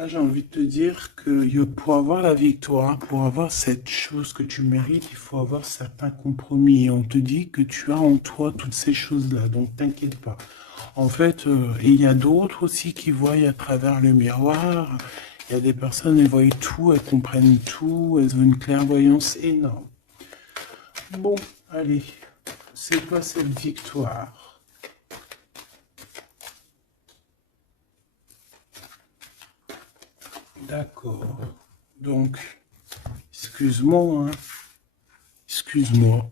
Là, j'ai envie de te dire que pour avoir la victoire, pour avoir cette chose que tu mérites, il faut avoir certains compromis. Et on te dit que tu as en toi toutes ces choses-là, donc t'inquiète pas. En fait, et il y a d'autres aussi qui voient à travers le miroir. Il y a des personnes, elles voient tout, elles comprennent tout, elles ont une clairvoyance énorme. Bon, allez, c'est quoi cette victoire? D'accord. Donc, excuse-moi, hein. Excuse-moi.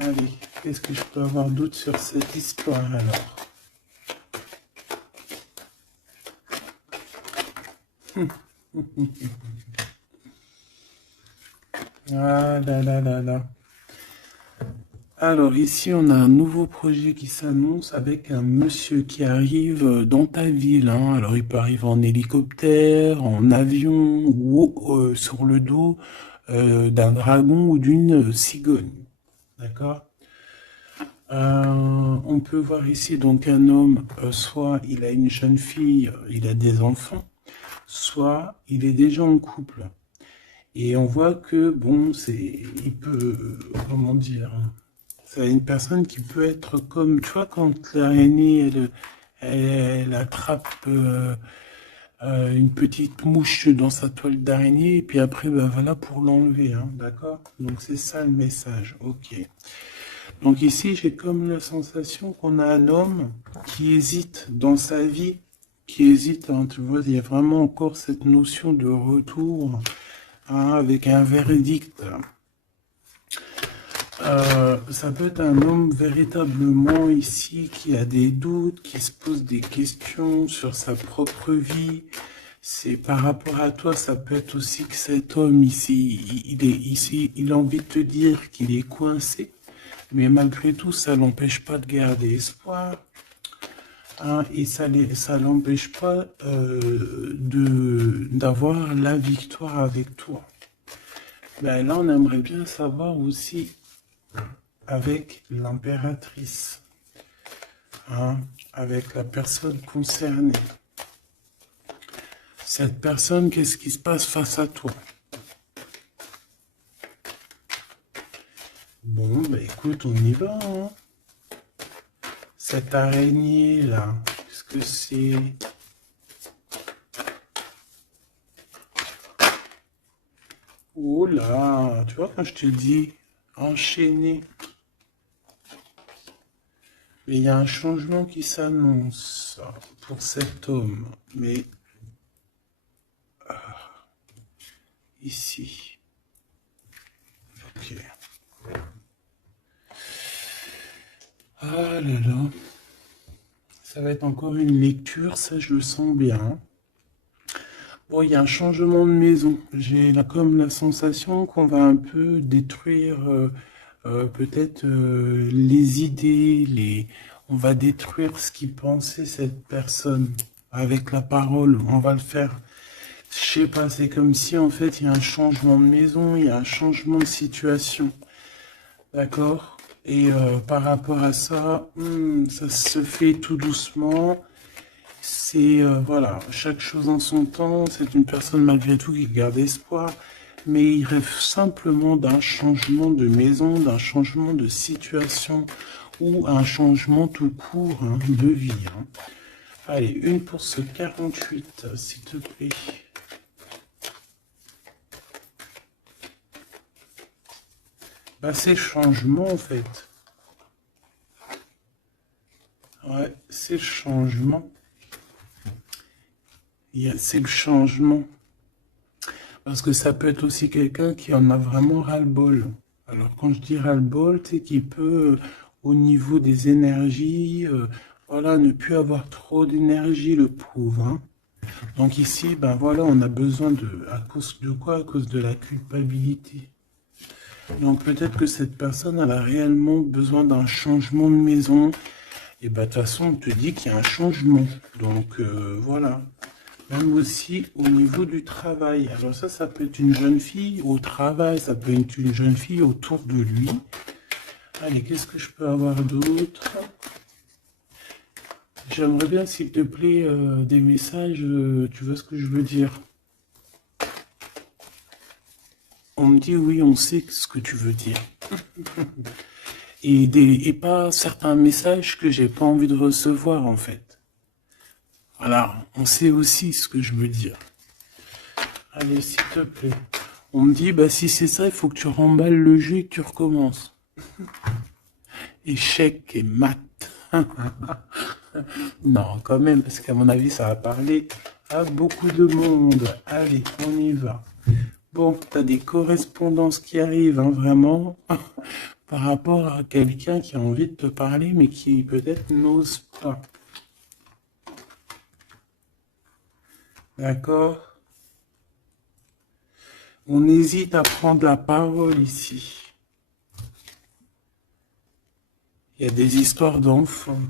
Allez, qu'est-ce que je peux avoir d'autre sur cette histoire alors? Ah là là là là. Alors ici, on a un nouveau projet qui s'annonce avec un monsieur qui arrive dans ta ville, hein. Alors il peut arriver en hélicoptère, en avion ou sur le dos d'un dragon ou d'une cigogne. D'accord? On peut voir ici donc un homme, soit il a une jeune fille, il a des enfants, soit il est déjà en couple. Et on voit que, bon, il peut, comment dire, c'est une personne qui peut être comme, tu vois, quand l'araignée, elle attrape une petite mouche dans sa toile d'araignée, et puis après, ben voilà pour l'enlever, hein, d'accord? Donc c'est ça le message, ok. Donc ici, j'ai comme la sensation qu'on a un homme qui hésite dans sa vie, qui hésite, hein, tu vois, il y a vraiment encore cette notion de retour, hein, avec un verdict. Ça peut être un homme véritablement ici qui a des doutes, qui se pose des questions sur sa propre vie. C'est par rapport à toi, ça peut être aussi que cet homme ici, il est ici, il a envie de te dire qu'il est coincé, mais malgré tout, ça l'empêche pas de garder espoir, hein, et ça l'empêche pas d'avoir la victoire avec toi. Ben là, on aimerait bien savoir aussi avec l'impératrice, hein, avec la personne concernée. Cette personne, qu'est-ce qui se passe face à toi? Bon, ben écoute, on y va, hein. Cette araignée-là, qu'est-ce que c'est? Oh là, tu vois quand je te dis enchaîné, mais il y a un changement qui s'annonce pour cet homme, mais ici, ok. Ah là là, ça va être encore une lecture, ça je le sens bien. Bon, il y a un changement de maison. J'ai là comme la sensation qu'on va un peu détruire peut-être les idées, on va détruire ce qui pensait cette personne avec la parole. On va le faire. Je sais pas, c'est comme si en fait il y a un changement de maison, il y a un changement de situation. D'accord? Et par rapport à ça, ça se fait tout doucement. C'est, voilà, chaque chose en son temps. C'est une personne malgré tout qui garde espoir. Mais il rêve simplement d'un changement de maison, d'un changement de situation ou un changement tout court, hein, de vie, hein. Allez, une pour ce 48, s'il te plaît. Bah, c'est changement en fait. Ouais, c'est le changement. C'est le changement. Parce que ça peut être aussi quelqu'un qui en a vraiment ras-le-bol. Alors quand je dis ras-le-bol, c'est qu'il peut, au niveau des énergies, voilà, ne plus avoir trop d'énergie, le pauvre, hein. Donc ici, ben voilà, on a besoin à cause de quoi? À cause de la culpabilité. Donc peut-être que cette personne, elle a réellement besoin d'un changement de maison. Et ben de toute façon, on te dit qu'il y a un changement. Donc voilà. Même aussi au niveau du travail. Alors ça peut être une jeune fille au travail, ça peut être une jeune fille autour de lui. Allez, qu'est-ce que je peux avoir d'autre? J'aimerais bien, s'il te plaît, des messages, tu vois ce que je veux dire. On me dit oui, on sait ce que tu veux dire. Et pas certains messages que j'ai pas envie de recevoir, en fait. Voilà, on sait aussi ce que je veux dire. Allez, s'il te plaît. On me dit, bah si c'est ça, il faut que tu remballes le jeu et que tu recommences. Échec et maths. Non, quand même, parce qu'à mon avis, ça va parler à beaucoup de monde. Allez, on y va. Bon, t'as des correspondances qui arrivent, hein, vraiment, par rapport à quelqu'un qui a envie de te parler, mais qui peut-être n'ose pas. D'accord? On hésite à prendre la parole ici. Il y a des histoires d'enfants.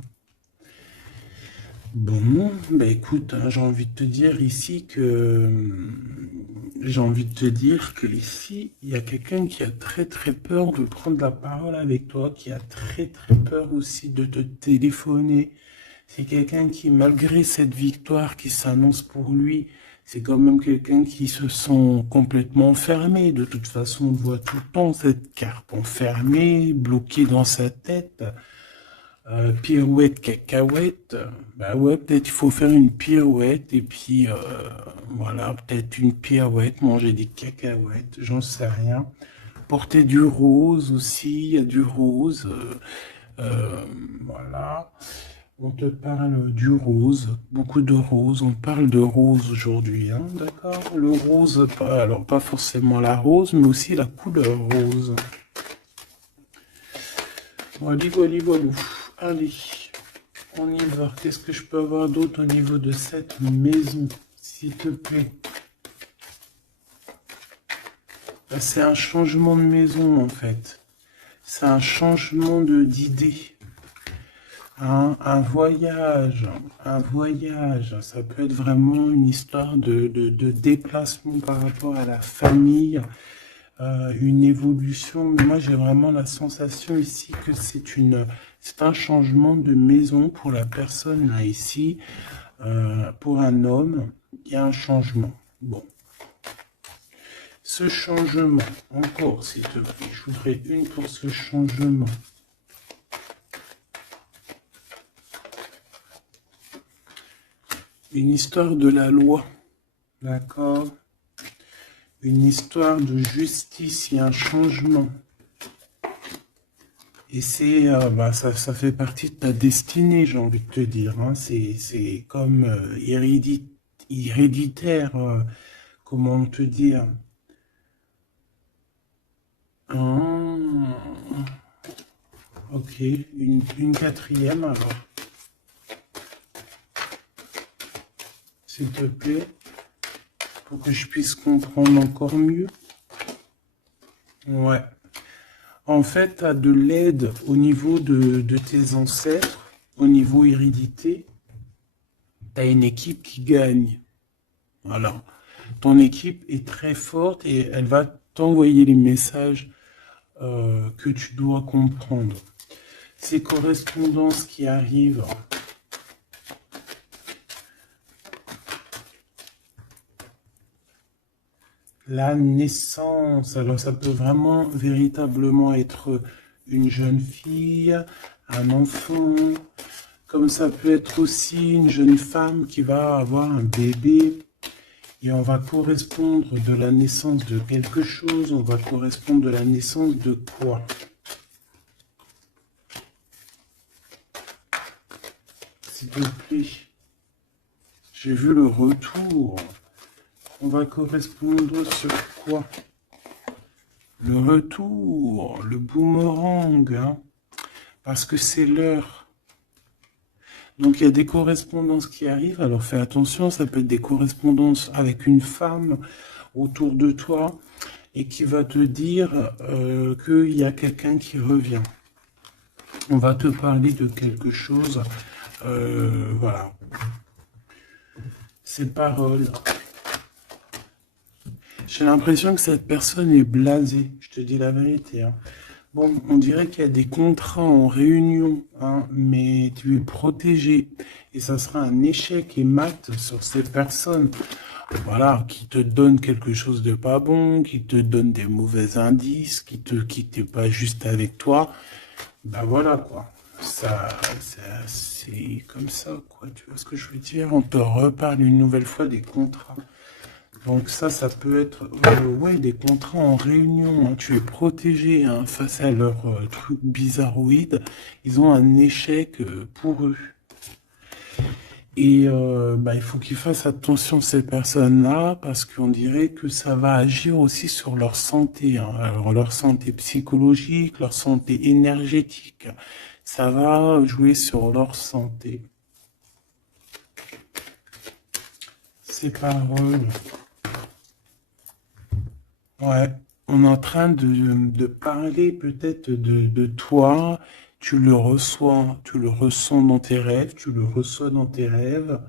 Bon, bah écoute, hein, j'ai envie de te dire ici ici, il y a quelqu'un qui a très très peur de prendre la parole avec toi, qui a très très peur aussi de te téléphoner. C'est quelqu'un qui, malgré cette victoire qui s'annonce pour lui, c'est quand même quelqu'un qui se sent complètement fermé. De toute façon, on voit tout le temps cette carte enfermée, bloquée dans sa tête. Pirouette, cacahuète, bah ouais, peut-être il faut faire une pirouette et puis voilà, peut-être une pirouette, manger des cacahuètes, j'en sais rien. Porter du rose aussi, il y a du rose, voilà. On te parle du rose, beaucoup de rose, on parle de rose aujourd'hui, hein, d'accord? Le rose, alors pas forcément la rose, mais aussi la couleur rose. Voilà, voilà. Allez. On y va. Qu'est-ce que je peux avoir d'autre au niveau de cette maison, s'il te plaît? C'est un changement de maison, en fait. C'est un changement d'idée. Hein, un voyage. Un voyage. Ça peut être vraiment une histoire de déplacement par rapport à la famille. Une évolution. Mais moi, j'ai vraiment la sensation ici que c'est un changement de maison pour la personne là ici. Pour un homme, il y a un changement. Bon. Ce changement, encore s'il te plaît, je voudrais une pour ce changement. Une histoire de la loi, d'accord? Une histoire de justice, il y a un changement. Et c'est, ça fait partie de ta destinée, j'ai envie de te dire. Hein. C'est comme héréditaire, comment te dire. Ok, une quatrième alors. S'il te plaît, pour que je puisse comprendre encore mieux. Ouais. En fait, tu as de l'aide au niveau de tes ancêtres, au niveau hérédité. Tu as une équipe qui gagne. Voilà. Ton équipe est très forte et elle va t'envoyer les messages que tu dois comprendre. Ces correspondances qui arrivent, la naissance, alors ça peut vraiment véritablement être une jeune fille, un enfant, comme ça peut être aussi une jeune femme qui va avoir un bébé. Et on va correspondre de la naissance de quelque chose, on va correspondre de la naissance de quoi? S'il te plaît. J'ai vu le retour. On va correspondre sur quoi? Le retour, le boomerang, hein, parce que c'est l'heure. Donc il y a des correspondances qui arrivent, alors fais attention, ça peut être des correspondances avec une femme autour de toi et qui va te dire qu'il y a quelqu'un qui revient. On va te parler de quelque chose, voilà. Ces paroles. J'ai l'impression que cette personne est blasée, je te dis la vérité. Hein. Bon, on dirait qu'il y a des contrats en réunion, hein, mais tu es protégé. Et ça sera un échec et mat sur ces personnes, voilà, qui te donnent quelque chose de pas bon, qui te donnent des mauvais indices, qui te quittent pas juste avec toi. Ben voilà, quoi. C'est comme ça, quoi. Tu vois ce que je veux dire? On te reparle une nouvelle fois des contrats. Donc ça peut être ouais, des contrats en réunion, hein. Tu es protégé, hein, face à leurs trucs bizarroïdes. Ils ont un échec pour eux. Et bah, il faut qu'ils fassent attention ces personnes-là parce qu'on dirait que ça va agir aussi sur leur santé, hein. Alors leur santé psychologique, leur santé énergétique. Ça va jouer sur leur santé. Ces paroles. Ouais, on est en train de parler peut-être de toi, tu le ressens dans tes rêves, tu le reçois dans tes rêves.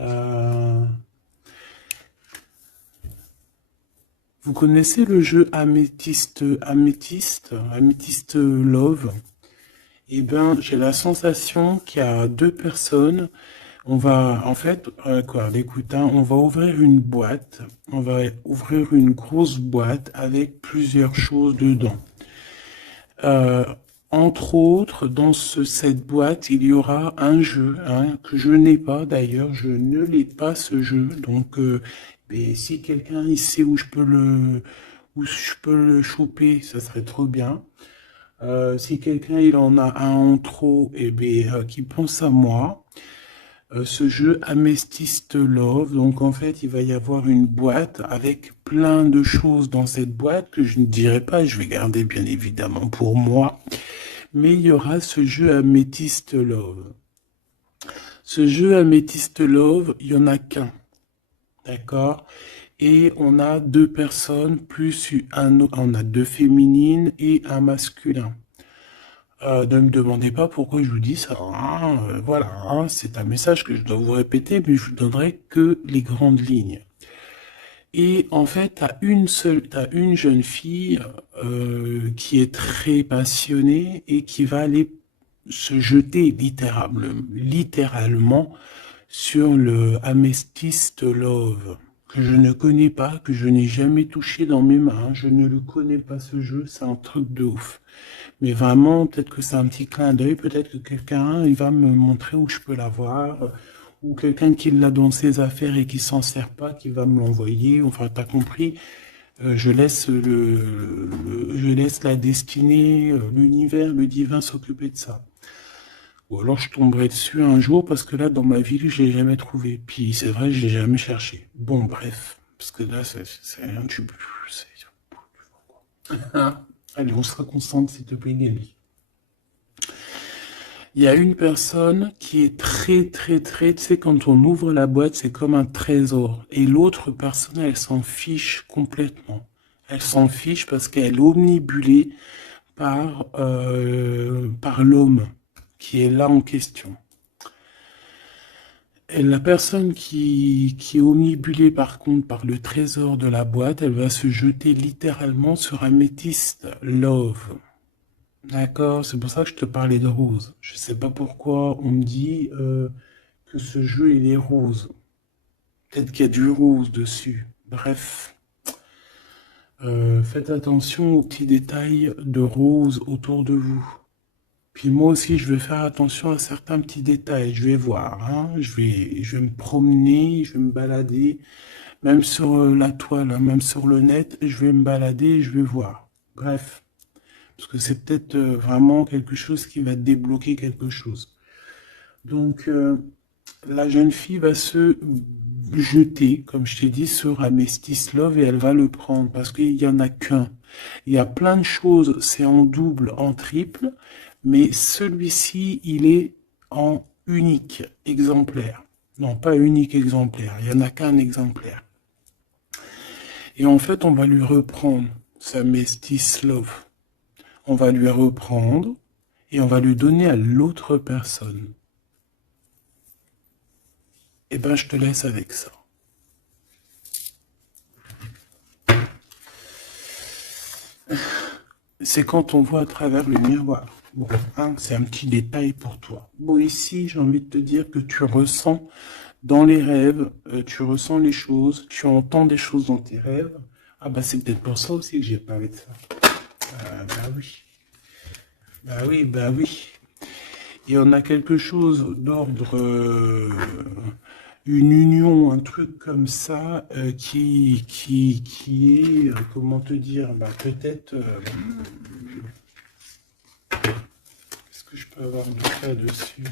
Euh, vous connaissez le jeu Améthyste Love? Eh bien, j'ai la sensation qu'il y a deux personnes. On va, en fait, quoi, écoute, hein, on va ouvrir une boîte. On va ouvrir une grosse boîte avec plusieurs choses dedans. Euh, Entre autres, dans cette boîte, il y aura un jeu, hein, que je n'ai pas d'ailleurs, je ne l'ai pas ce jeu. Donc, mais si quelqu'un il sait où je peux le choper, ça serait trop bien. Si quelqu'un il en a un en trop, et ben, qui pense à moi. Ce jeu Amethyst Love, donc en fait il va y avoir une boîte avec plein de choses dans cette boîte que je ne dirai pas, je vais garder bien évidemment pour moi, mais il y aura ce jeu Amethyst Love. Ce jeu Amethyst Love, il y en a qu'un, d'accord? Et on a deux personnes plus on a deux féminines et un masculin. Ne me demandez pas pourquoi je vous dis ça, hein, voilà, hein, c'est un message que je dois vous répéter, mais je vous donnerai que les grandes lignes. Et en fait, t'as une jeune fille qui est très passionnée et qui va aller se jeter littéralement sur le Amethyst Love, que je ne connais pas, que je n'ai jamais touché dans mes mains. Je ne le connais pas ce jeu, c'est un truc de ouf. Mais vraiment, peut-être que c'est un petit clin d'œil, peut-être que quelqu'un, il va me montrer où je peux l'avoir, ou quelqu'un qui l'a dans ses affaires et qui s'en sert pas, qui va me l'envoyer. Enfin, t'as compris. Je laisse la destinée, l'univers, le divin s'occuper de ça. Ou alors je tomberai dessus un jour parce que là, dans ma ville, je l'ai jamais trouvé. Puis c'est vrai, je l'ai jamais cherché. Bon, bref, parce que là, c'est rien. Allez, on sera constante, s'il te plaît, Gabi. Il y a une personne qui est très, tu sais, quand on ouvre la boîte, c'est comme un trésor. Et l'autre personne, elle s'en fiche complètement. Elle s'en fiche parce qu'elle est omnibulée par l'homme qui est là en question. Et la personne qui est omnibulée par contre par le trésor de la boîte, elle va se jeter littéralement sur Amethyst Love. D'accord, c'est pour ça que je te parlais de rose. Je sais pas pourquoi on me dit que ce jeu il est rose. Peut-être qu'il y a du rose dessus. Bref, faites attention aux petits détails de rose autour de vous. Puis moi aussi, je vais faire attention à certains petits détails. Je vais voir, hein. Je vais me promener, je vais me balader, même sur la toile, hein, même sur le net, je vais me balader et je vais voir. Bref. Parce que c'est peut-être vraiment quelque chose qui va débloquer quelque chose. Donc, la jeune fille va se jeter, comme je t'ai dit, sur Amethyst Love et elle va le prendre parce qu'il n'y en a qu'un. Il y a plein de choses, c'est en double, en triple, mais celui-ci, il est en unique exemplaire. Non, pas unique exemplaire, il n'y en a qu'un exemplaire. Et en fait, on va lui reprendre sa Amethyst Love. On va lui reprendre et on va lui donner à l'autre personne. Eh ben, je te laisse avec ça. c'est quand on voit à travers le miroir. Bon, hein, c'est un petit détail pour toi. Bon, ici, j'ai envie de te dire que tu ressens dans les rêves, tu ressens les choses, tu entends des choses dans tes rêves. Ah bah c'est peut-être pour ça aussi que j'ai parlé de ça. Bah oui. Bah oui, bah oui. Et on a quelque chose d'ordre, une union, un truc comme ça, qui est, comment te dire, bah peut-être, est-ce que je peux avoir du cas dessus?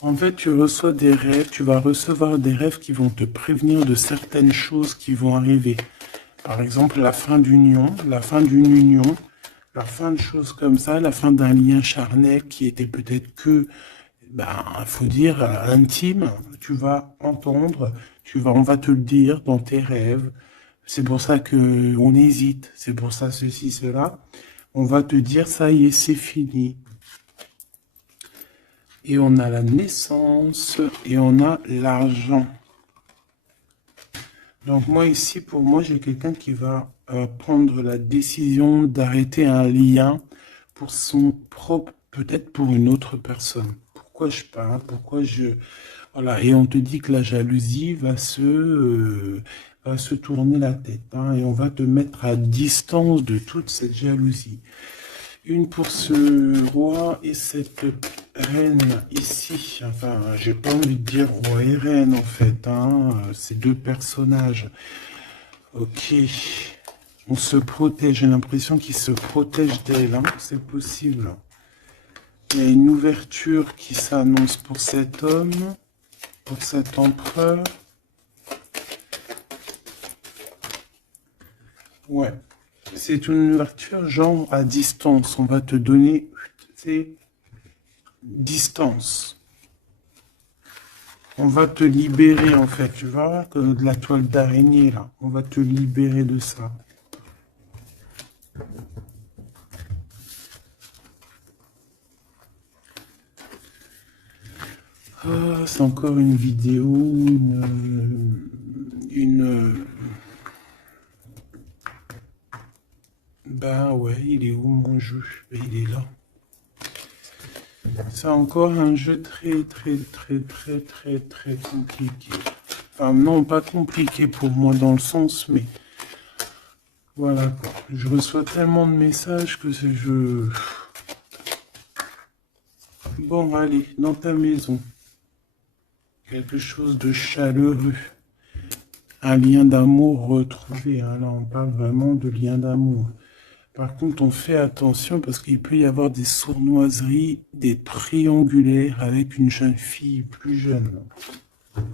En fait, tu reçois des rêves, tu vas recevoir des rêves qui vont te prévenir de certaines choses qui vont arriver. Par exemple, la fin d'union, la fin d'une union, la fin de choses comme ça, la fin d'un lien charnel qui était peut-être que, ben, faut dire, intime. Tu vas entendre, on va te le dire dans tes rêves. C'est pour ça que on hésite. C'est pour ça ceci, cela. On va te dire, ça y est, c'est fini. Et on a la naissance et on a l'argent. Donc moi ici, pour moi, j'ai quelqu'un qui va prendre la décision d'arrêter un lien pour son propre, peut-être pour une autre personne. Pourquoi je parle? Pourquoi je... Voilà, et on te dit que la jalousie va se tourner la tête, hein, et on va te mettre à distance de toute cette jalousie. Une pour ce roi et cette reine ici. Enfin, j'ai pas envie de dire roi et reine en fait, hein. Ces deux personnages. Ok. On se protège. J'ai l'impression qu'ils se protègent d'elle, hein. C'est possible. Il y a une ouverture qui s'annonce pour cet homme, pour cet empereur. Ouais. C'est une ouverture genre à distance. On va te donner, c'est distance. On va te libérer en fait, tu vois, de la toile d'araignée là. On va te libérer de ça. Ah, c'est encore une vidéo, Ben ouais, il est où mon jeu? Ben, il est là. C'est encore un jeu très compliqué. Enfin, non, pas compliqué pour moi dans le sens, mais voilà quoi. Je reçois tellement de messages que c'est je... Bon, allez, dans ta maison. Quelque chose de chaleureux. Un lien d'amour retrouvé, hein. Là, on parle vraiment de lien d'amour. Par contre, on fait attention parce qu'il peut y avoir des sournoiseries, des triangulaires avec une jeune fille plus jeune. Ouais.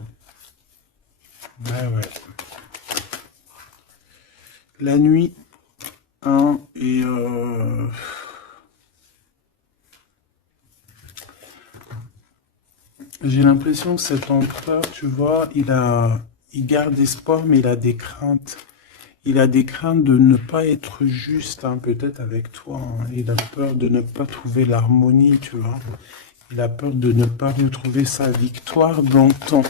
La nuit, hein, et j'ai l'impression que cet empereur, tu vois, il garde espoir, mais il a des craintes. Il a des craintes de ne pas être juste, hein, peut-être avec toi, hein. Il a peur de ne pas trouver l'harmonie, tu vois. Il a peur de ne pas retrouver sa victoire dans le temps.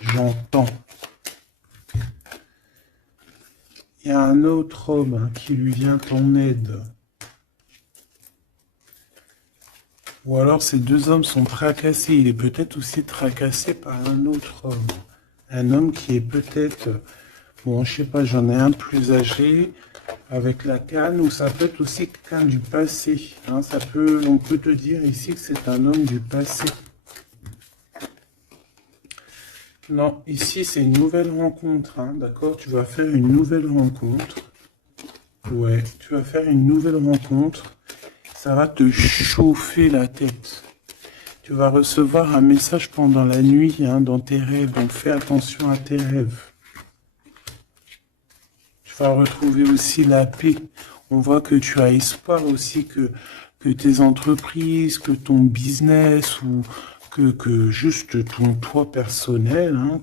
J'entends. Il y a un autre homme, hein, qui lui vient en aide. Ou alors ces deux hommes sont tracassés. Il est peut-être aussi tracassé par un autre homme. Un homme qui est peut-être... Bon, je sais pas, j'en ai un plus âgé, avec la canne, ou ça peut être aussi quelqu'un du passé, hein. On peut te dire ici que c'est un homme du passé. Non, ici c'est une nouvelle rencontre, hein, d'accord? Tu vas faire une nouvelle rencontre. Ouais, tu vas faire une nouvelle rencontre. Ça va te chauffer la tête. Tu vas recevoir un message pendant la nuit, hein, dans tes rêves, donc fais attention à tes rêves. Tu vas retrouver aussi la paix. On voit que tu as espoir aussi que tes entreprises, que ton business ou que juste ton toi personnel, hein,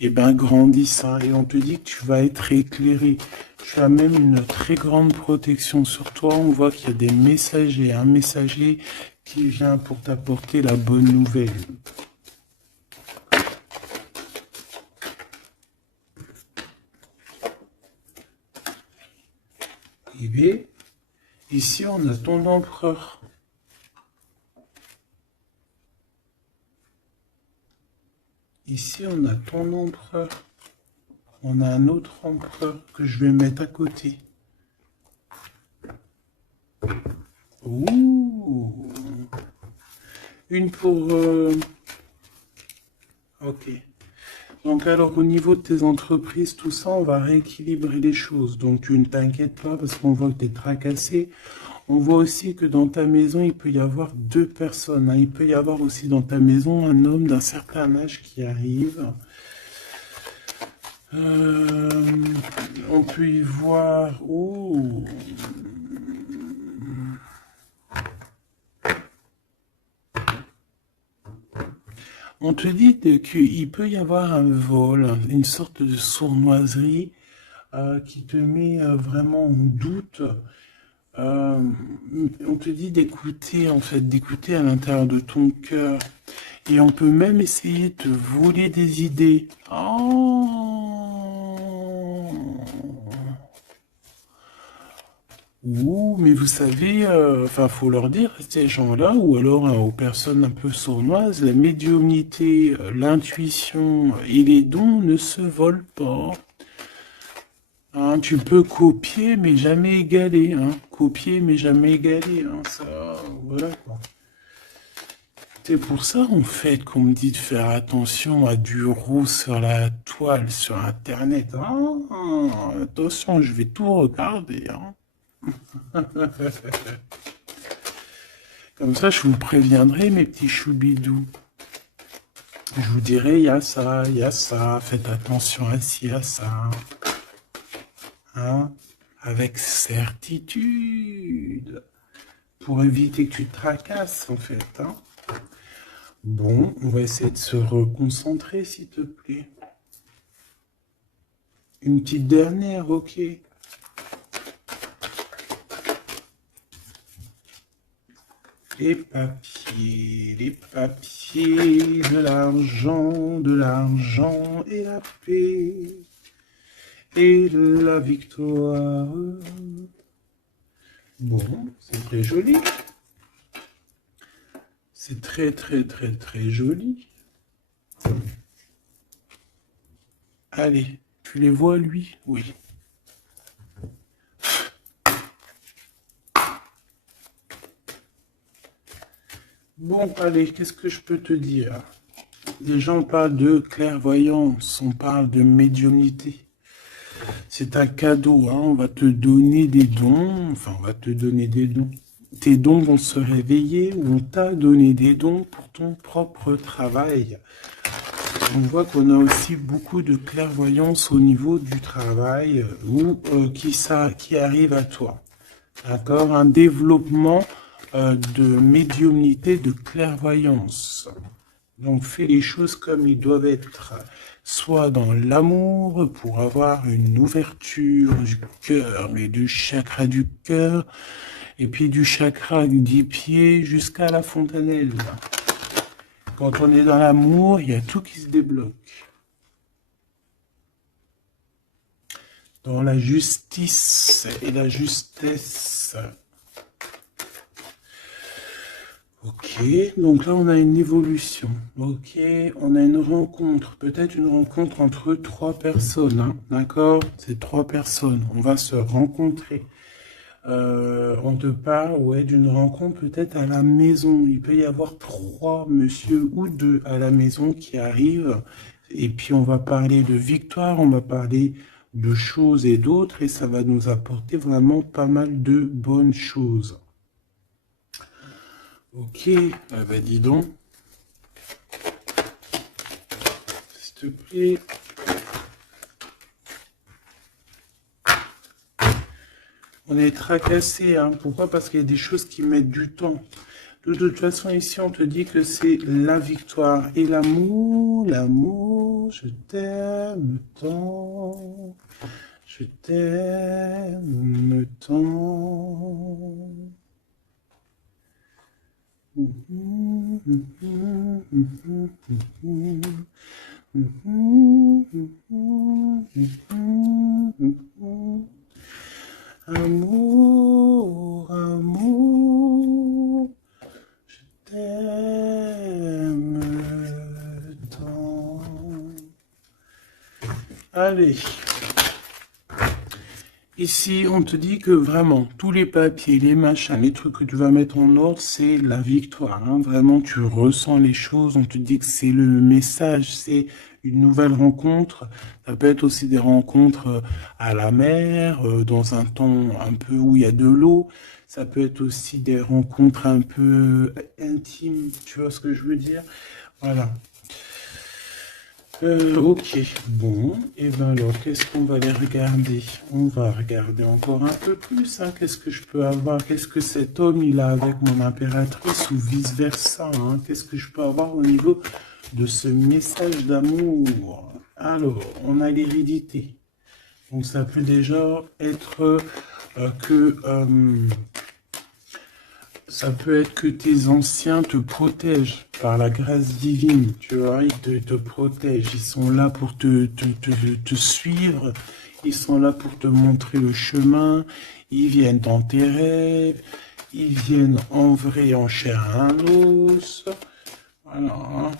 eh ben, grandisse, hein. Et on te dit que tu vas être éclairé. Tu as même une très grande protection sur toi. On voit qu'il y a des messagers, un messager qui vient pour t'apporter la bonne nouvelle. arriver. Ici, on a ton empereur. Ici, on a ton empereur. On a un autre empereur que je vais mettre à côté. Ouh. Une pour... Ok. Donc alors au niveau de tes entreprises, tout ça, on va rééquilibrer les choses. Donc tu ne t'inquiètes pas parce qu'on voit que tu es tracassé. On voit aussi que dans ta maison, il peut y avoir deux personnes, hein. Il peut y avoir aussi dans ta maison un homme d'un certain âge qui arrive. On peut y voir... Oh. On te dit qu'il peut y avoir un vol, une sorte de sournoiserie qui te met vraiment en doute. On te dit d'écouter, en fait, d'écouter à l'intérieur de ton cœur. Et on peut même essayer de te voler des idées. Oh. Ouh, mais vous savez, enfin, faut leur dire à ces gens-là, ou alors aux personnes un peu sournoises, la médiumnité, l'intuition et les dons ne se volent pas. Hein, tu peux copier, mais jamais égaler. Hein. Copier, mais jamais égaler. Hein. Ça, voilà quoi. C'est pour ça, en fait, qu'on me dit de faire attention à du roux sur la toile, sur Internet. Ah, attention, je vais tout regarder. Hein. Comme ça, je vous préviendrai, mes petits choubidous. Je vous dirai, il y a ça, faites attention à ci, à ça. Hein, avec certitude. Pour éviter que tu te tracasses, en fait. Hein. Bon, on va essayer de se reconcentrer, s'il te plaît. Une petite dernière, ok. Les papiers, de l'argent et la paix et la victoire. Bon, c'est très joli. C'est très, très, très, très joli. Allez, tu les vois, lui? Oui. Bon, allez, qu'est-ce que je peux te dire? Déjà, on parle de clairvoyance, on parle de médiumnité. C'est un cadeau, hein, on va te donner des dons, enfin, on va te donner des dons. Tes dons vont se réveiller ou on t'a donné des dons pour ton propre travail. On voit qu'on a aussi beaucoup de clairvoyance au niveau du travail ou qui arrive à toi. D'accord? Un développement de médiumnité, de clairvoyance. Donc fais les choses comme ils doivent être. Soit dans l'amour pour avoir une ouverture du cœur, mais du chakra du cœur, et puis du chakra du pied jusqu'à la fontanelle. Quand on est dans l'amour, il y a tout qui se débloque. Dans la justice et la justesse. Ok, donc là on a une évolution. Ok, on a une rencontre, peut-être une rencontre entre trois personnes, hein, d'accord? C'est trois personnes, on va se rencontrer. On te parle, ouais, d'une rencontre peut-être à la maison. Il peut y avoir trois monsieur ou deux à la maison qui arrivent. Et puis on va parler de victoire, on va parler de choses et d'autres, et ça va nous apporter vraiment pas mal de bonnes choses. Ok, bah dis donc. S'il te plaît. On est tracassé, hein. Pourquoi? Parce qu'il y a des choses qui mettent du temps. De toute façon, ici, on te dit que c'est la victoire et l'amour. L'amour, je t'aime tant. Je t'aime tant. Amour, amour, je t'aime tant. Allez. Ici, on te dit que vraiment, tous les papiers, les machins, les trucs que tu vas mettre en ordre, c'est la victoire. Hein. Vraiment, tu ressens les choses. On te dit que c'est le message, c'est une nouvelle rencontre. Ça peut être aussi des rencontres à la mer, dans un temps un peu où il y a de l'eau. Ça peut être aussi des rencontres un peu intimes. Tu vois ce que je veux dire? Voilà. Ok, bon, et ben alors, qu'est-ce qu'on va aller regarder? On va regarder encore un peu plus, hein. Qu'est-ce que je peux avoir? Qu'est-ce que cet homme, il a avec mon impératrice ou vice-versa, hein? Qu'est-ce que je peux avoir au niveau de ce message d'amour? Alors, on a l'hérédité. Donc, ça peut déjà être ça peut être que tes anciens te protègent par la grâce divine, tu vois, ils te protègent, ils sont là pour te suivre, ils sont là pour te montrer le chemin, ils viennent dans tes rêves, ils viennent en vrai, en chair et en os. Voilà.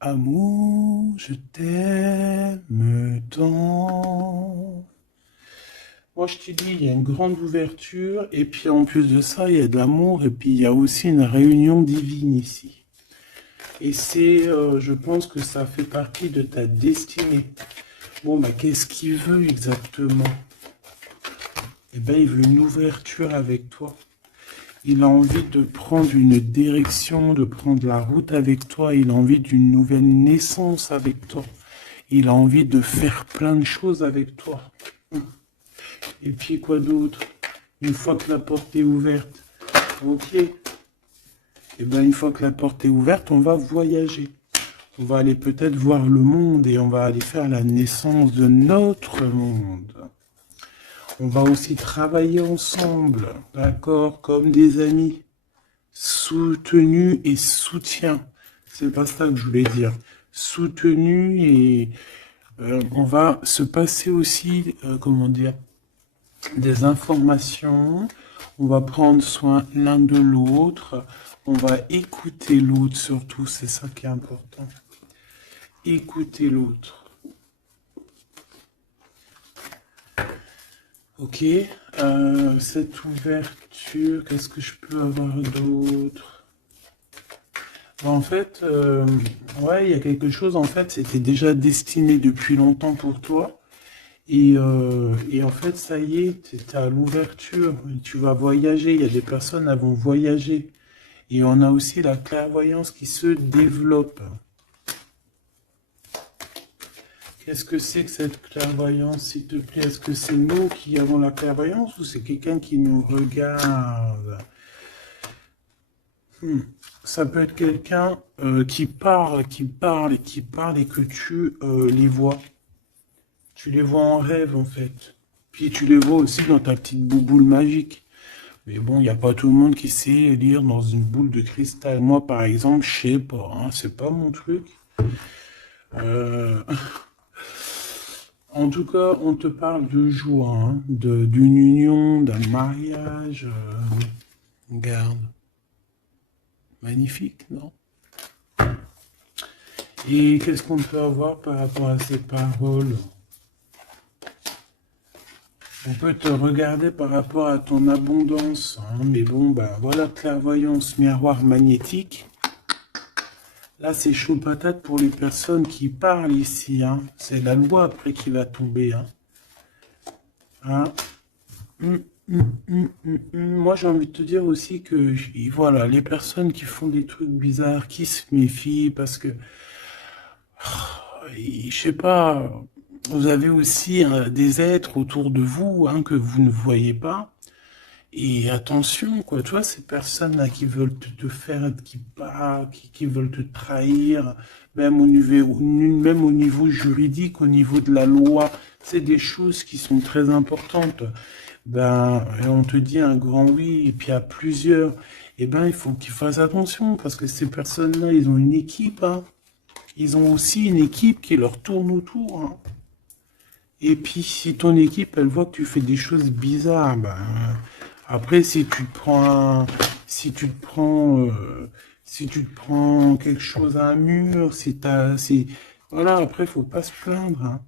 Amour, je t'aime tant. Moi, je te dis, il y a une grande ouverture, et puis en plus de ça, il y a de l'amour, et puis il y a aussi une réunion divine ici. Et c'est, je pense que ça fait partie de ta destinée. Bon, bah, qu'est-ce qu'il veut exactement? Eh bien, il veut une ouverture avec toi. Il a envie de prendre une direction, de prendre la route avec toi. Il a envie d'une nouvelle naissance avec toi. Il a envie de faire plein de choses avec toi. Et puis quoi d'autre? Une fois que la porte est ouverte, ok. Et bien une fois que la porte est ouverte, on va voyager. On va aller peut-être voir le monde et on va aller faire la naissance de notre monde. On va aussi travailler ensemble, d'accord, comme des amis, soutenus et soutien. C'est pas ça que je voulais dire. Soutenus et on va se passer aussi, comment dire, des informations, on va prendre soin l'un de l'autre, on va écouter l'autre surtout, c'est ça qui est important. Écouter l'autre. Ok, cette ouverture, qu'est-ce que je peux avoir d'autre? En fait, ouais, il y a quelque chose, en fait, c'était déjà destiné depuis longtemps pour toi. Et en fait, ça y est, tu es à l'ouverture, tu vas voyager, il y a des personnes qui vont voyager. Et on a aussi la clairvoyance qui se développe. Qu'est-ce que c'est que cette clairvoyance, s'il te plaît? Est-ce que c'est nous qui avons la clairvoyance ou c'est quelqu'un qui nous regarde? Ça peut être quelqu'un qui parle et que tu les vois. Tu les vois en rêve, en fait. Puis tu les vois aussi dans ta petite bouboule magique. Mais bon, il n'y a pas tout le monde qui sait lire dans une boule de cristal. Moi, par exemple, je sais pas, hein, c'est pas mon truc. Euh, En tout cas, on te parle de joie, hein, d'une union, d'un mariage. Regarde. Magnifique, non? Et qu'est-ce qu'on peut avoir par rapport à ces paroles? On peut te regarder par rapport à ton abondance, hein, mais bon, bah voilà, clairvoyance, miroir magnétique. Là, c'est chaud patate pour les personnes qui parlent ici, hein. C'est la loi après qui va tomber, hein. Hein. Moi, j'ai envie de te dire aussi que, voilà, les personnes qui font des trucs bizarres, qui se méfient, parce que, je sais pas, vous avez aussi des êtres autour de vous, hein, que vous ne voyez pas. Et attention, quoi, tu vois, ces personnes-là qui veulent te faire, qui veulent te trahir, même au niveau juridique, au niveau de la loi, c'est des choses qui sont très importantes. Ben, on te dit un grand oui, et puis à plusieurs, eh ben, il faut qu'ils fassent attention, parce que ces personnes-là, ils ont une équipe, hein. Ils ont aussi une équipe qui leur tourne autour, hein. Et puis, si ton équipe, elle voit que tu fais des choses bizarres, ben, après, si tu te prends quelque chose à un mur, voilà, après, faut pas se plaindre, hein.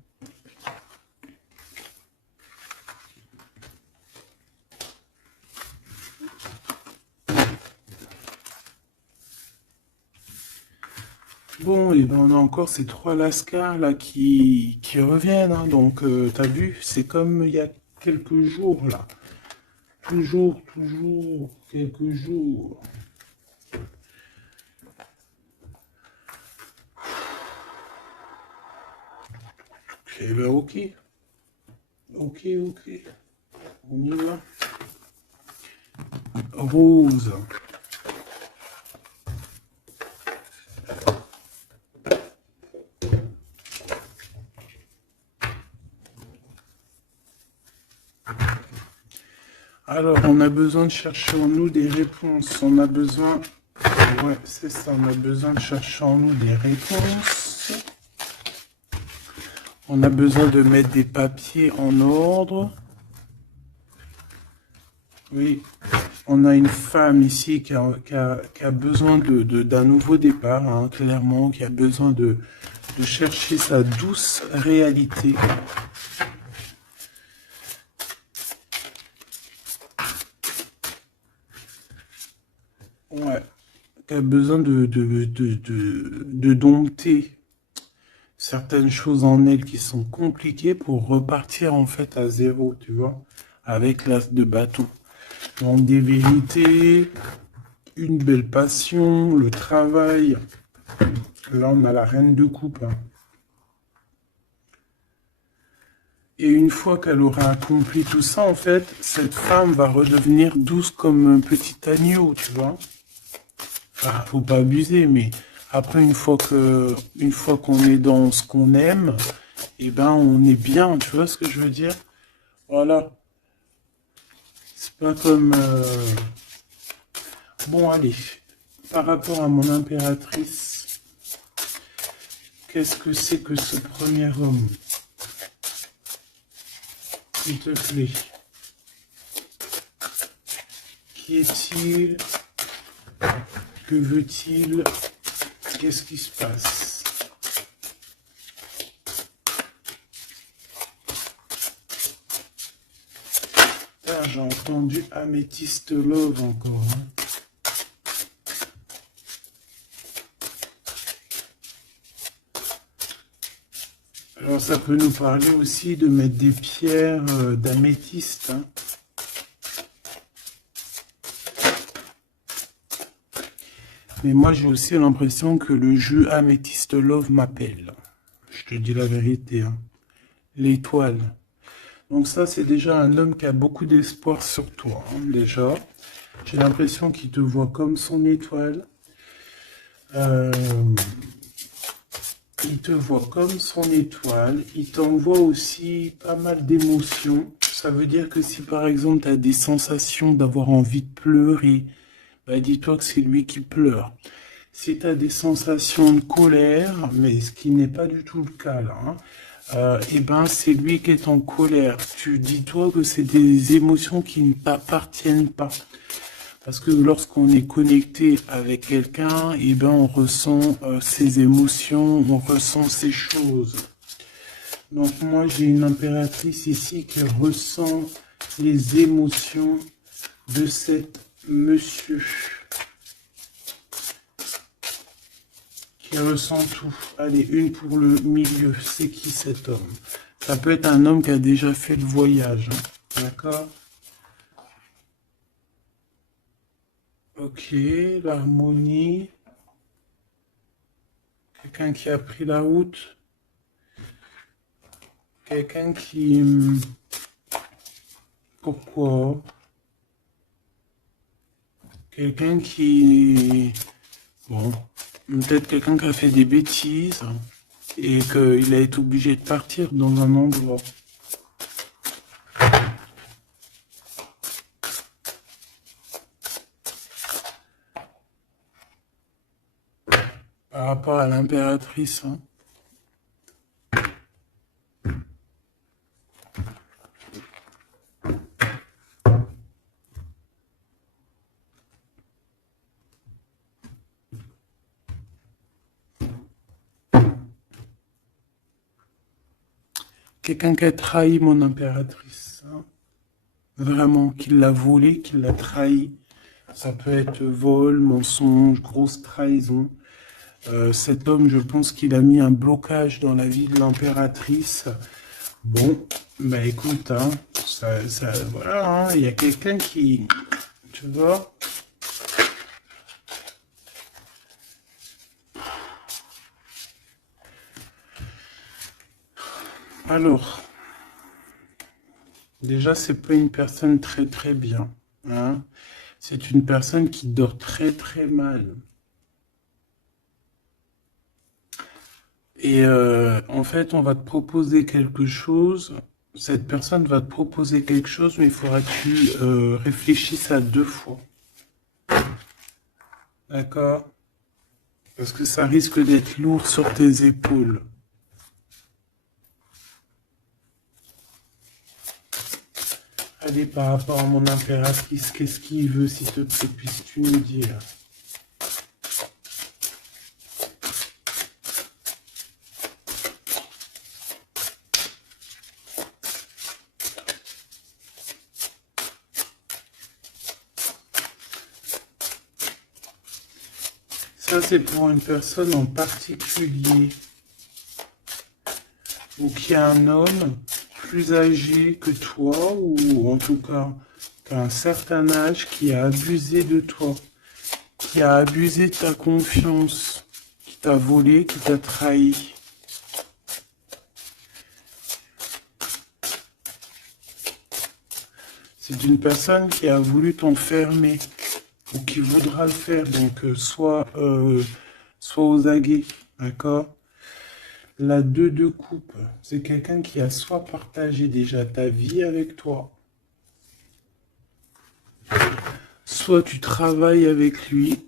Bon, et ben on a encore ces trois lascars là qui reviennent, hein. Donc, t'as vu, c'est comme il y a quelques jours là. Toujours, quelques jours. Eh ben ok, ok. On y va. Rose. Alors, on a besoin de chercher en nous des réponses. On a besoin... Ouais, c'est ça, on a besoin de chercher en nous des réponses. On a besoin de mettre des papiers en ordre. Oui, on a une femme ici qui a besoin d'un nouveau départ, hein, clairement, qui a besoin de chercher sa douce réalité. Ouais, qui a besoin de dompter certaines choses en elle qui sont compliquées pour repartir en fait à zéro, tu vois, avec l'as de bâton. Donc des vérités, une belle passion, le travail. Là, on a la reine de coupe, hein. Et une fois qu'elle aura accompli tout ça, en fait, cette femme va redevenir douce comme un petit agneau, tu vois. Enfin, faut pas abuser, mais après, une fois qu'on est dans ce qu'on aime, eh ben, on est bien, tu vois ce que je veux dire? Voilà. C'est pas comme, bon, allez. Par rapport à mon impératrice, qu'est-ce que c'est que ce premier homme? S'il te plaît. Qui est-il? Que veut-il? Qu'est-ce qui se passe? Ah, j'ai entendu Améthyste Love encore, hein. Alors ça peut nous parler aussi de mettre des pierres d'améthyste, hein. Mais moi j'ai aussi l'impression que le jeu Améthyste Love m'appelle. Je te dis la vérité, hein. L'étoile. Donc ça c'est déjà un homme qui a beaucoup d'espoir sur toi, hein, déjà. J'ai l'impression qu'il te voit comme son étoile. Euh, Il te voit comme son étoile. Il t'envoie aussi pas mal d'émotions. Ça veut dire que si par exemple tu as des sensations d'avoir envie de pleurer, bah dis-toi que c'est lui qui pleure. Si tu as des sensations de colère, mais ce qui n'est pas du tout le cas là, hein, eh ben c'est lui qui est en colère. Tu dis-toi que c'est des émotions qui ne t'appartiennent pas. Parce que lorsqu'on est connecté avec quelqu'un, eh ben on ressent ses émotions, on ressent ses choses. Donc moi j'ai une impératrice ici qui ressent les émotions de cet monsieur. Qui ressent tout. Allez, une pour le milieu. C'est qui cet homme? Ça peut être un homme qui a déjà fait le voyage, hein. D'accord? Ok, l'harmonie. Quelqu'un qui a pris la route. Quelqu'un qui... Pourquoi? Quelqu'un qui... Bon, peut-être quelqu'un qui a fait des bêtises et qu'il a été obligé de partir dans un endroit. Par rapport à l'impératrice, hein. quelqu'un qui a trahi mon impératrice. Hein. Vraiment, qui l'a volé, qui l'a trahi. Ça peut être vol, mensonge, grosse trahison. Cet homme, je pense qu'il a mis un blocage dans la vie de l'impératrice. Bon, bah écoute, hein, voilà, hein, il y a quelqu'un qui, tu vois. Alors, déjà, c'est pas une personne très très bien, hein. C'est une personne qui dort très très mal. Et en fait, on va te proposer quelque chose. Cette personne va te proposer quelque chose, mais il faudra que tu réfléchisses à 2 fois. D'accord? Parce que ça risque d'être lourd sur tes épaules. Allez, par rapport à mon impératrice, qu'est-ce qu'il veut, s'il te plaît, puisses-tu nous dire? Ça, c'est pour une personne en particulier. Ou qui a un homme plus âgé que toi, ou en tout cas qu'à un certain âge, qui a abusé de toi, qui a abusé de ta confiance, qui t'a volé, qui t'a trahi. C'est une personne qui a voulu t'enfermer, ou qui voudra le faire, donc soit aux aguets, d'accord? La 2 de coupe, c'est quelqu'un qui a soit partagé déjà ta vie avec toi, soit tu travailles avec lui.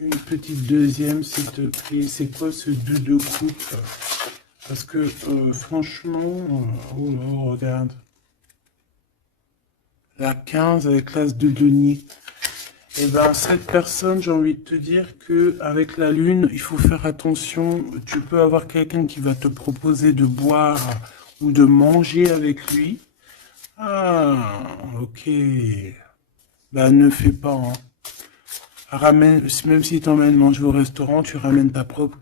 Une petite deuxième, s'il te plaît. C'est quoi ce 2 de coupe? Parce que franchement, oh là, regarde. La 15 avec l'as de denier. Et ben cette personne, j'ai envie de te dire que avec la lune, il faut faire attention. Tu peux avoir quelqu'un qui va te proposer de boire ou de manger avec lui. Ah, ok. Ben ne fais pas. Hein. Ramène, même si t'emmènes manger au restaurant, tu ramènes ta propre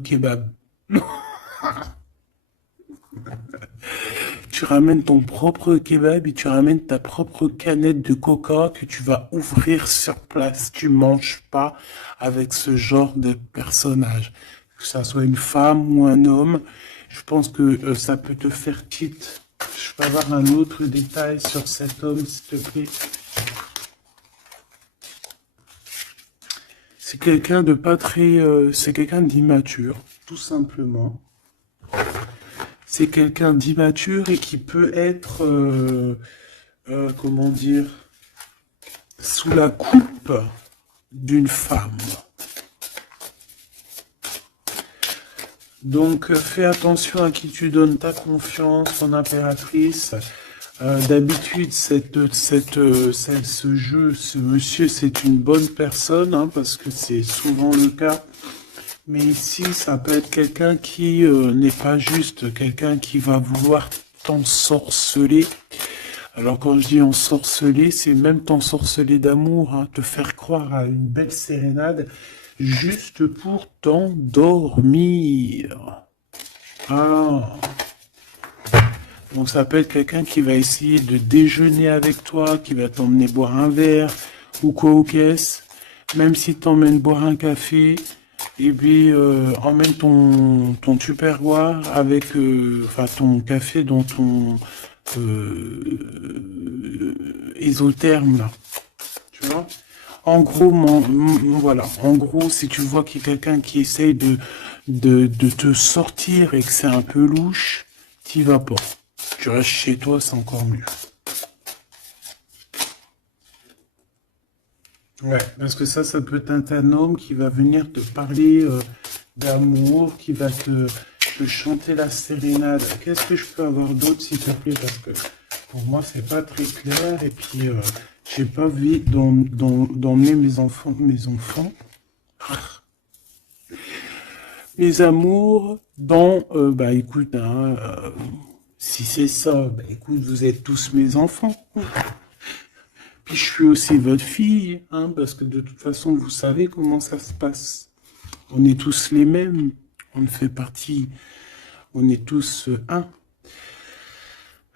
kebab. Tu ramènes ton propre kebab et tu ramènes ta propre canette de coca que tu vas ouvrir sur place. Tu manges pas avec ce genre de personnage. Que ça soit une femme ou un homme, je pense que ça peut te faire tilt. Je peux avoir un autre détail sur cet homme, s'il te plaît. C'est quelqu'un de pas très... c'est quelqu'un d'immature, tout simplement. C'est quelqu'un d'immature et qui peut être, comment dire, sous la coupe d'une femme. Donc, fais attention à qui tu donnes ta confiance, ton impératrice. D'habitude, ce monsieur, c'est une bonne personne, hein, parce que c'est souvent le cas. Mais ici, ça peut être quelqu'un qui n'est pas juste, quelqu'un qui va vouloir t'ensorceler. Alors quand je dis ensorceler, c'est même t'ensorceler d'amour, hein, te faire croire à une belle sérénade, juste pour t'endormir. Ah. Donc ça peut être quelqu'un qui va essayer de déjeuner avec toi, qui va t'emmener boire un verre, ou quoi au caisse. Même si t'emmènes boire un café, et puis emmène ton tupperware avec enfin ton café dans ton isotherme là, tu vois. En gros, voilà. En gros, si tu vois qu'il y a quelqu'un qui essaye de te sortir et que c'est un peu louche, t'y vas pas. Tu restes chez toi, c'est encore mieux. Ouais, parce que ça peut être un homme qui va venir te parler d'amour, qui va te chanter la sérénade. Qu'est-ce que je peux avoir d'autre, s'il te plaît? Parce que pour moi, c'est pas très clair. Et puis, j'ai pas envie d'emmener mes enfants. Mes amours, bah écoute, hein, si c'est ça, bah écoute, vous êtes tous mes enfants. Puis je suis aussi votre fille, hein, parce que de toute façon, vous savez comment ça se passe. On est tous les mêmes, on fait partie, on est tous un.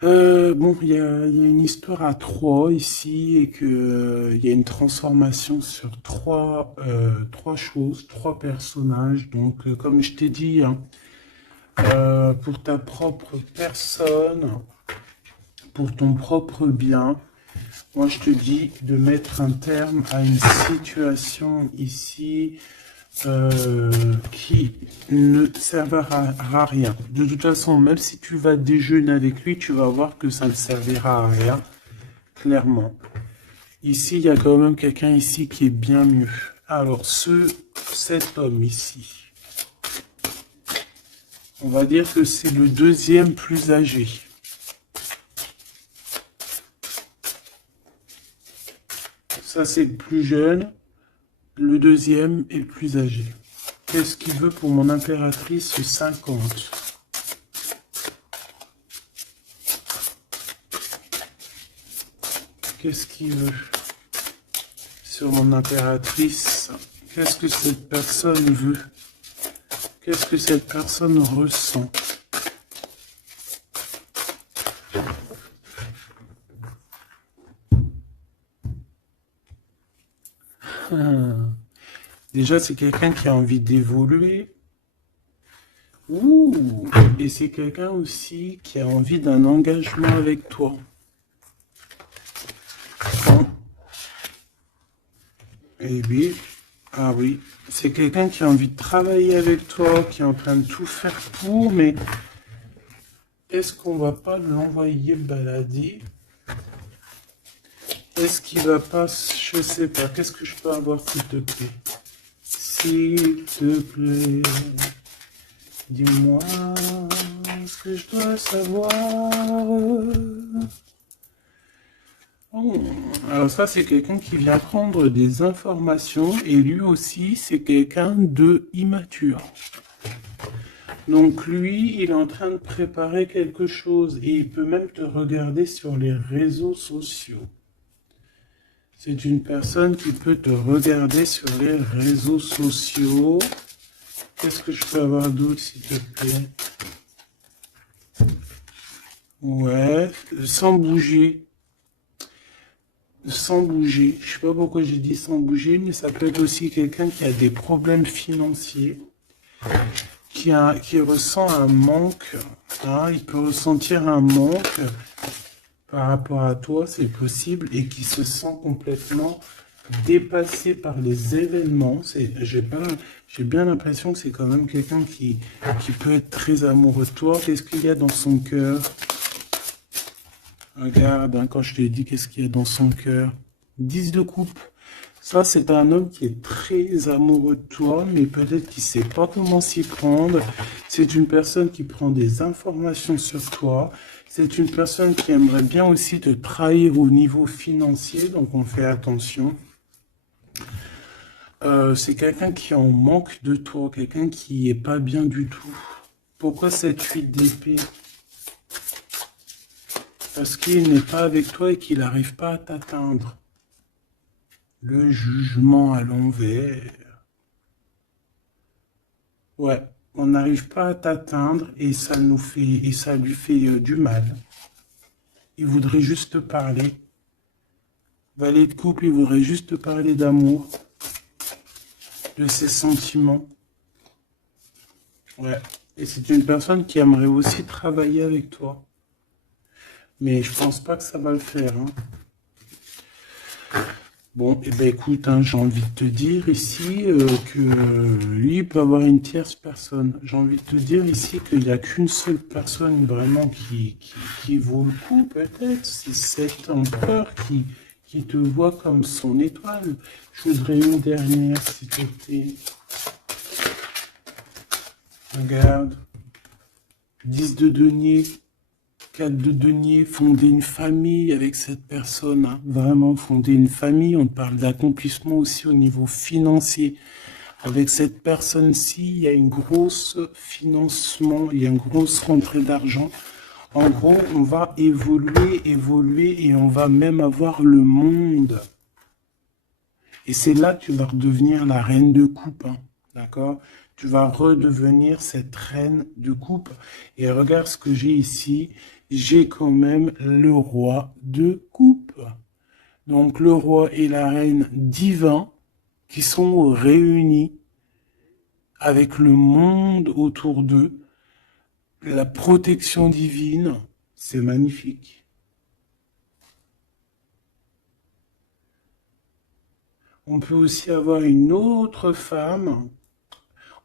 Bon, il y a une histoire à trois ici et que il y a une transformation sur trois choses, trois personnages. Donc, comme je t'ai dit, hein, pour ta propre personne, pour ton propre bien, moi je te dis de mettre un terme à une situation ici qui ne servira à rien. De toute façon, même si tu vas déjeuner avec lui, tu vas voir que ça ne servira à rien, clairement. Ici, il y a quand même quelqu'un ici qui est bien mieux. Alors, cet homme ici, on va dire que c'est le deuxième plus âgé. Ça, c'est le plus jeune. Le deuxième est le plus âgé. Qu'est-ce qu'il veut pour mon impératrice 50? Qu'est-ce qu'il veut sur mon impératrice? Qu'est-ce que cette personne veut? Qu'est-ce que cette personne ressent? Déjà, c'est quelqu'un qui a envie d'évoluer. Ouh! Et c'est quelqu'un aussi qui a envie d'un engagement avec toi. Et oui, ah oui, c'est quelqu'un qui a envie de travailler avec toi, qui est en train de tout faire pour, mais est-ce qu'on va pas l'envoyer balader? Est-ce qu'il va pas, je sais pas, qu'est-ce que je peux avoir s'il te plaît? S'il te plaît, dis-moi ce que je dois savoir. Oh, alors ça, c'est quelqu'un qui vient prendre des informations et lui aussi, c'est quelqu'un de immature. Donc lui, il est en train de préparer quelque chose et il peut même te regarder sur les réseaux sociaux. C'est une personne qui peut te regarder sur les réseaux sociaux. Qu'est-ce que je peux avoir d'autre, s'il te plaît? Ouais, sans bouger. Sans bouger. Je sais pas pourquoi j'ai dit sans bouger, mais ça peut être aussi quelqu'un qui a des problèmes financiers, qui ressent un manque. Hein, il peut ressentir un manque par rapport à toi, c'est possible, et qui se sent complètement dépassé par les événements. J'ai bien l'impression que c'est quand même quelqu'un qui peut être très amoureux de toi. Qu'est-ce qu'il y a dans son cœur? Regarde, hein, quand je te dis qu'est-ce qu'il y a dans son cœur. 10 de coupe. Ça, c'est un homme qui est très amoureux de toi, mais peut-être qu'il ne sait pas comment s'y prendre. C'est une personne qui prend des informations sur toi. C'est une personne qui aimerait bien aussi te trahir au niveau financier, donc on fait attention. C'est quelqu'un qui est en manque de toi, quelqu'un qui est pas bien du tout. Pourquoi cette 8 d'épée? Parce qu'il n'est pas avec toi et qu'il n'arrive pas à t'atteindre. Le jugement à l'envers. Ouais, on n'arrive pas à t'atteindre et ça lui fait du mal. Il voudrait juste te parler. Valet de coupe, il voudrait juste te parler d'amour, de ses sentiments. Ouais, et c'est une personne qui aimerait aussi travailler avec toi. Mais je pense pas que ça va le faire. Hein. Bon, et ben écoute, hein, j'ai envie de te dire ici que lui il peut avoir une tierce personne. J'ai envie de te dire ici qu'il n'y a qu'une seule personne vraiment qui vaut le coup, peut-être. C'est cet empereur qui te voit comme son étoile. Je voudrais une dernière, s'il te plaît. Regarde. 10 de denier. 4 de denier, fonder une famille avec cette personne, hein. Vraiment fonder une famille, on parle d'accomplissement aussi au niveau financier, Avec cette personne-ci, il y a une grosse financement, il y a une grosse rentrée d'argent. En gros, on va évoluer, évoluer et on va même avoir le monde. Et c'est là que tu vas redevenir la reine de coupe, hein, d'accord? Tu vas redevenir cette reine de coupe. Et regarde ce que j'ai ici. J'ai quand même le roi de coupe. Donc le roi et la reine divins qui sont réunis avec le monde autour d'eux. La protection divine, c'est magnifique. On peut aussi avoir une autre femme.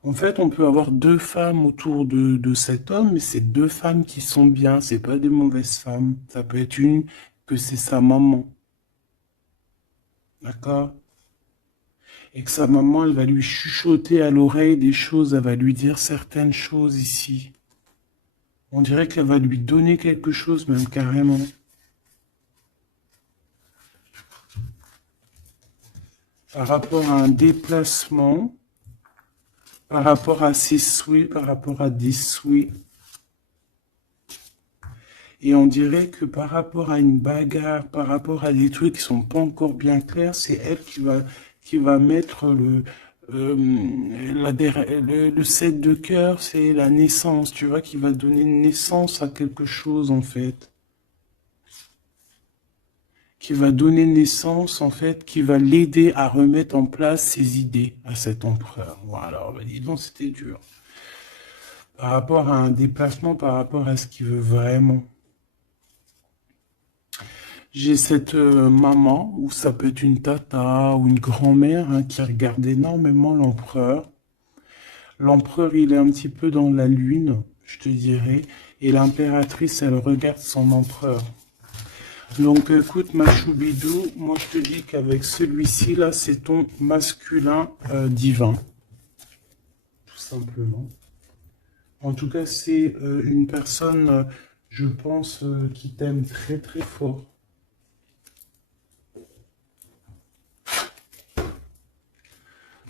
En fait, on peut avoir deux femmes autour de cet homme, mais c'est deux femmes qui sont bien, c'est pas des mauvaises femmes. Ça peut être une que c'est sa maman. D'accord? Et que sa maman, elle va lui chuchoter à l'oreille des choses, elle va lui dire certaines choses ici. On dirait qu'elle va lui donner quelque chose, même carrément. Par rapport à un déplacement, par rapport à ses souhaits, par rapport à des souhaits. Et on dirait que par rapport à une bagarre, par rapport à des trucs qui sont pas encore bien clairs, c'est elle qui va mettre le 7 de cœur, c'est la naissance, tu vois, qui va donner naissance à quelque chose, en fait. Qui va donner naissance, en fait, qui va l'aider à remettre en place ses idées à cet empereur. Voilà, bah, dis donc, c'était dur. Par rapport à un déplacement, par rapport à ce qu'il veut vraiment. J'ai cette maman, ou ça peut être une tata ou une grand-mère, hein, qui regarde énormément l'empereur. L'empereur, il est un petit peu dans la lune, je te dirais, et l'impératrice, elle regarde son empereur. Donc écoute, ma choubidou, moi je te dis qu'avec celui-ci, là, c'est ton masculin divin. Tout simplement. En tout cas, c'est une personne, je pense, qui t'aime très très fort.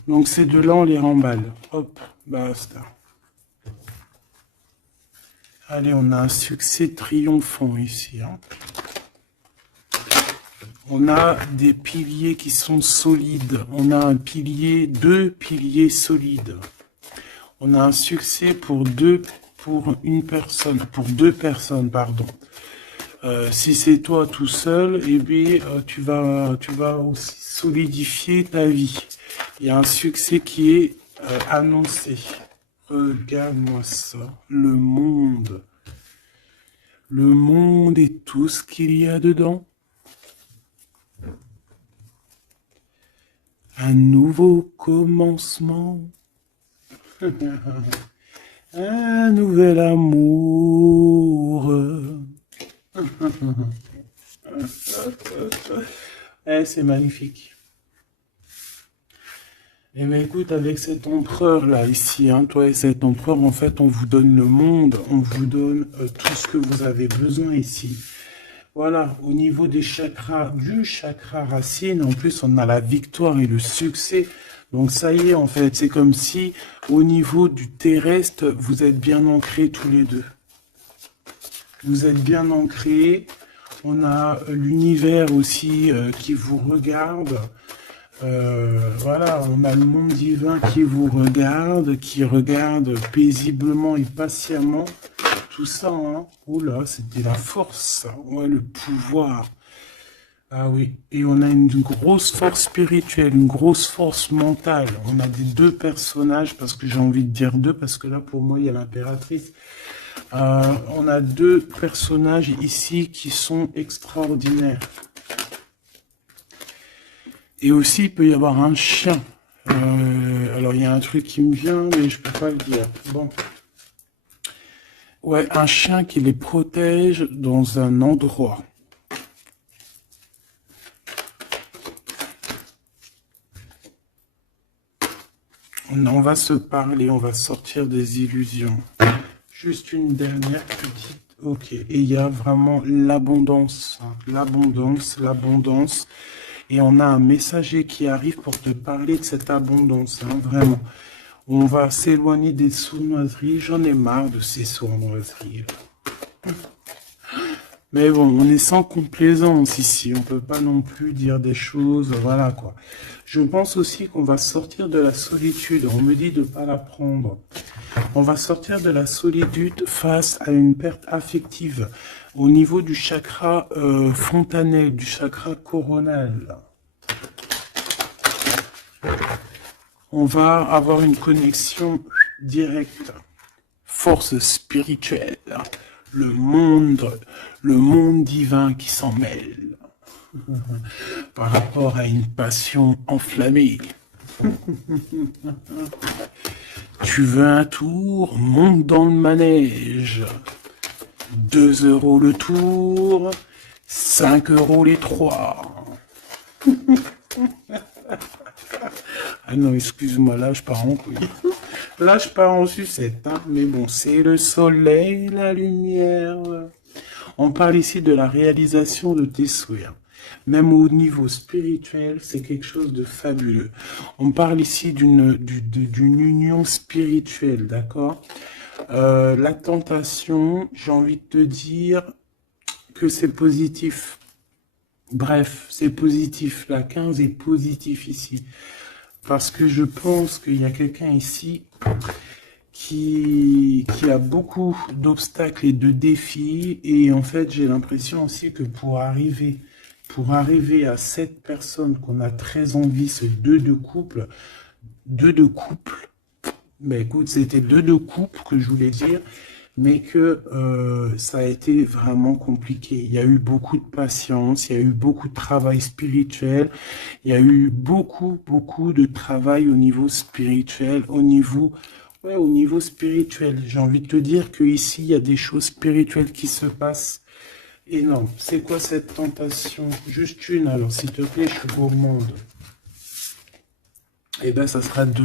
Donc ces deux-là, on les remballe. Hop, basta. Allez, on a un succès triomphant ici. Hein. On a des piliers qui sont solides. On a un pilier, deux piliers solides. On a un succès pour deux personnes, pardon. Si c'est toi tout seul, eh bien, tu vas aussi solidifier ta vie. Il y a un succès qui est annoncé. Regarde-moi ça. Le monde. Le monde et tout ce qu'il y a dedans. Un nouveau commencement. Un nouvel amour. C'est magnifique. Eh bien, écoute, avec cet empereur-là, ici, hein, toi et cet empereur, en fait, on vous donne le monde, on vous donne tout ce que vous avez besoin ici. Voilà, au niveau des chakras, du chakra racine, en plus, on a la victoire et le succès. Donc, ça y est, en fait, c'est comme si, au niveau du terrestre, vous êtes bien ancrés tous les deux. Vous êtes bien ancrés. On a l'univers aussi qui vous regarde. Voilà, on a le monde divin qui vous regarde, qui regarde paisiblement et patiemment. Tout ça, hein. Oula, c'était la force, ouais, le pouvoir. Ah oui, et on a une grosse force spirituelle, une grosse force mentale. On a des deux personnages, parce que j'ai envie de dire deux, parce que là, pour moi, il y a l'impératrice. On a deux personnages ici qui sont extraordinaires. Et aussi, il peut y avoir un chien. Alors, il y a un truc qui me vient, mais je peux pas le dire. Bon. Ouais, un chien qui les protège dans un endroit. On va se parler, on va sortir des illusions. Juste une dernière petite... Ok, et il y a vraiment l'abondance. Hein, l'abondance, l'abondance. Et on a un messager qui arrive pour te parler de cette abondance, hein, vraiment. On va s'éloigner des sournoiseries. J'en ai marre de ces sournoiseries. Mais bon, on est sans complaisance ici. On peut pas non plus dire des choses, voilà quoi. Je pense aussi qu'on va sortir de la solitude. On me dit de pas la prendre. On va sortir de la solitude face à une perte affective au niveau du chakra fontanel, du chakra coronal. On va avoir une connexion directe, force spirituelle, le monde divin qui s'en mêle par rapport à une passion enflammée. Tu veux un tour? Monte dans le manège. 2 € le tour, 5 € les 3. Ah non, excuse-moi, là je pars en couille. Là je pars en sucette, hein. Mais bon, c'est le soleil, la lumière. On parle ici de la réalisation de tes souhaits. Même au niveau spirituel, c'est quelque chose de fabuleux. On parle ici d'une union spirituelle, d'accord? La tentation, j'ai envie de te dire que c'est positif. Bref, c'est positif. La 15 est positif ici. Parce que je pense qu'il y a quelqu'un ici qui a beaucoup d'obstacles et de défis. Et en fait, j'ai l'impression aussi que pour arriver à cette personne qu'on a très envie, ce 2 de couple, ben écoute, c'était 2 de couple que je voulais dire, mais que ça a été vraiment compliqué. Il y a eu beaucoup de patience, il y a eu beaucoup de travail spirituel, il y a eu beaucoup de travail au niveau spirituel, au niveau spirituel. J'ai envie de te dire que ici il y a des choses spirituelles qui se passent énormes. C'est quoi cette tentation? Juste une, alors s'il te plaît, je suis gourmande. Eh ben, ça sera 2.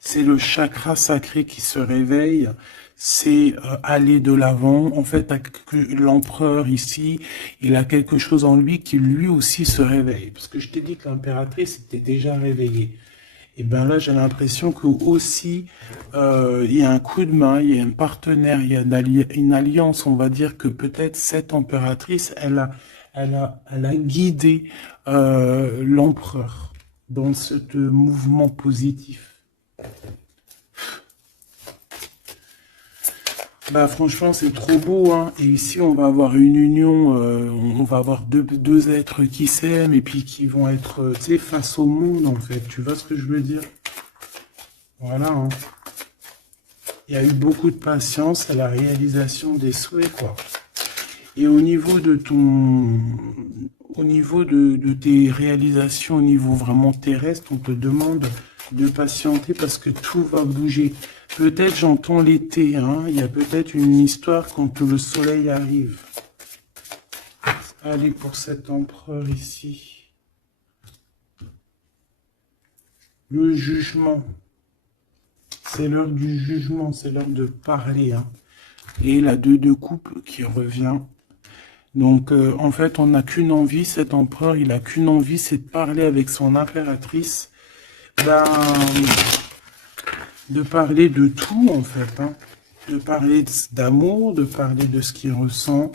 C'est le chakra sacré qui se réveille, c'est aller de l'avant. En fait, l'empereur ici, il a quelque chose en lui qui lui aussi se réveille. Parce que je t'ai dit que l'impératrice était déjà réveillée. Et bien là, j'ai l'impression que aussi, il y a un coup de main, il y a un partenaire, il y a une alliance. On va dire que peut-être cette impératrice, elle a guidé l'empereur dans ce mouvement positif. Bah franchement c'est trop beau, hein. Et ici on va avoir une union, on va avoir deux êtres qui s'aiment et puis qui vont être tu sais, face au monde en fait. Tu vois ce que je veux dire? Voilà, hein. Il y a eu beaucoup de patience à la réalisation des souhaits, quoi. Et au niveau de tes réalisations au niveau vraiment terrestre, on te demande de patienter parce que tout va bouger. Peut-être j'entends l'été, hein. Il y a peut-être une histoire quand le soleil arrive. Allez, pour cet empereur ici. Le jugement. C'est l'heure du jugement, c'est l'heure de parler, hein. Et la 2 de coupe qui revient. Donc, en fait, on n'a qu'une envie, cet empereur, il n'a qu'une envie, c'est de parler avec son impératrice, de parler de tout, en fait, hein. De parler d'amour, de parler de ce qu'il ressent,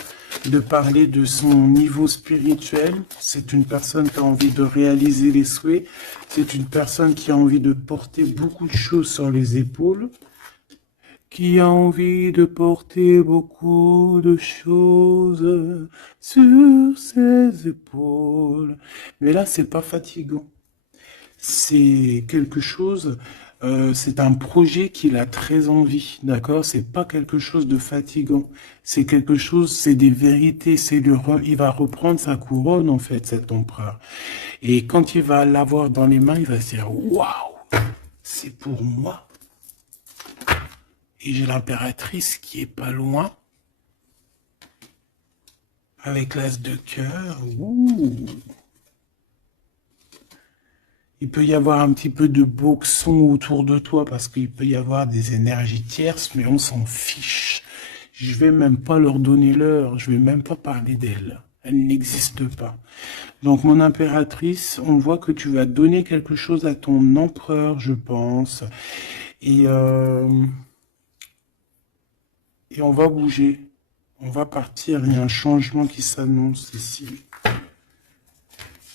de parler de son niveau spirituel. C'est une personne qui a envie de réaliser les souhaits, c'est une personne qui a envie de porter beaucoup de choses sur les épaules, qui a envie de porter beaucoup de choses sur ses épaules. Mais là, c'est pas fatigant. C'est quelque chose, c'est un projet qu'il a très envie, d'accord? C'est pas quelque chose de fatigant. C'est quelque chose, c'est des vérités, il va reprendre sa couronne, en fait, cet empereur. Et quand il va l'avoir dans les mains, il va se dire, waouh, c'est pour moi. Et j'ai l'impératrice qui est pas loin. Avec l'as de cœur. Ouh. Il peut y avoir un petit peu de boxon autour de toi parce qu'il peut y avoir des énergies tierces, mais on s'en fiche. Je vais même pas leur donner l'heure. Je vais même pas parler d'elle. Elle n'existe pas. Donc, mon impératrice, on voit que tu vas donner quelque chose à ton empereur, je pense. Et, et on va bouger. On va partir. Il y a un changement qui s'annonce ici.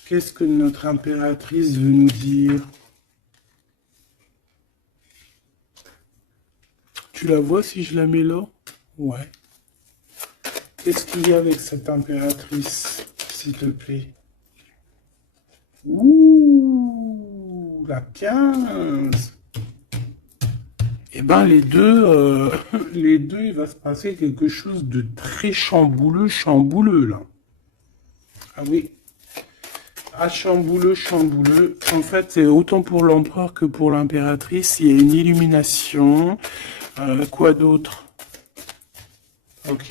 Qu'est-ce que notre impératrice veut nous dire? Tu la vois si je la mets là? Ouais. Qu'est-ce qu'il y a avec cette impératrice, s'il te plaît? Ouh, la 15. Eh ben, les deux, il va se passer quelque chose de très chambouleux, chambouleux, là. Ah oui. Ah, chambouleux, chambouleux. En fait, c'est autant pour l'empereur que pour l'impératrice. Il y a une illumination. Quoi d'autre? Ok.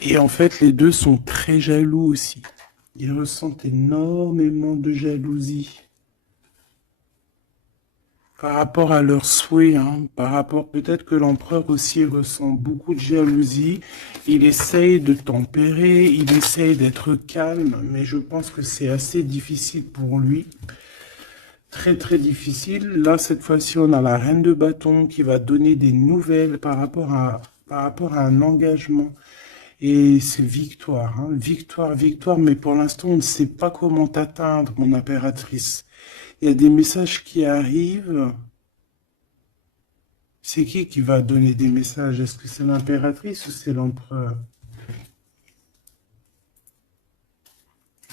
Et en fait, les deux sont très jaloux aussi. Ils ressentent énormément de jalousie par rapport à leurs souhaits, hein, par rapport, peut-être que l'empereur aussi ressent beaucoup de jalousie. Il essaye de tempérer, il essaye d'être calme, mais je pense que c'est assez difficile pour lui. Très très difficile. Là, cette fois-ci, on a la reine de bâton qui va donner des nouvelles par rapport à un engagement. Et c'est victoire, hein, victoire, victoire, mais pour l'instant, on ne sait pas comment t'atteindre, mon impératrice. Il y a des messages qui arrivent. C'est qui va donner des messages? Est-ce que c'est l'impératrice ou c'est l'empereur?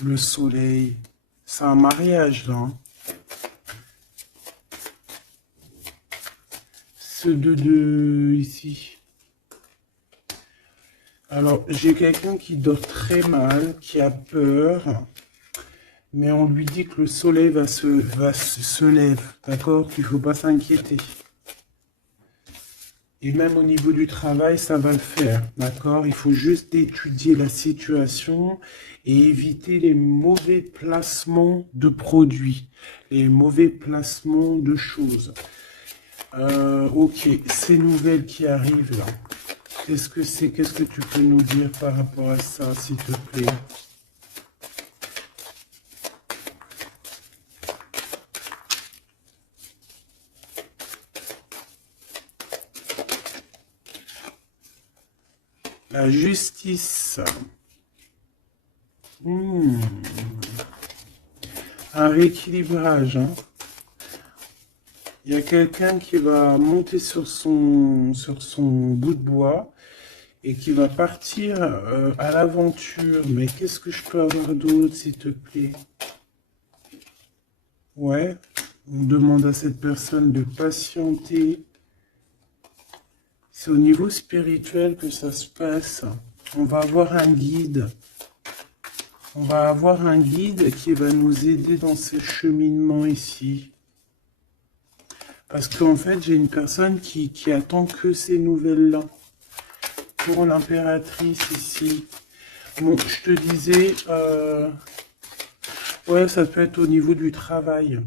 Le soleil. C'est un mariage, là. Hein. Ce 2 ici. Alors, j'ai quelqu'un qui dort très mal, qui a peur, mais on lui dit que le soleil se lève, d'accord? Qu'il ne faut pas s'inquiéter. Et même au niveau du travail, ça va le faire, d'accord? Il faut juste étudier la situation et éviter les mauvais placements de produits, les mauvais placements de choses. Ok, ces nouvelles qui arrivent là, qu'est-ce que c'est? Qu'est-ce que tu peux nous dire par rapport à ça, s'il te plaît? La justice. Un rééquilibrage. Hein. Il y a quelqu'un qui va monter sur son bout de bois et qui va partir à l'aventure. Mais qu'est-ce que je peux avoir d'autre, s'il te plaît? Ouais, on demande à cette personne de patienter. C'est au niveau spirituel que ça se passe. On va avoir un guide. On va avoir un guide qui va nous aider dans ce cheminement ici. Parce qu'en fait, j'ai une personne qui attend que ces nouvelles-là. Pour l'impératrice ici. Bon, je te disais, ouais, ça peut être au niveau du travail.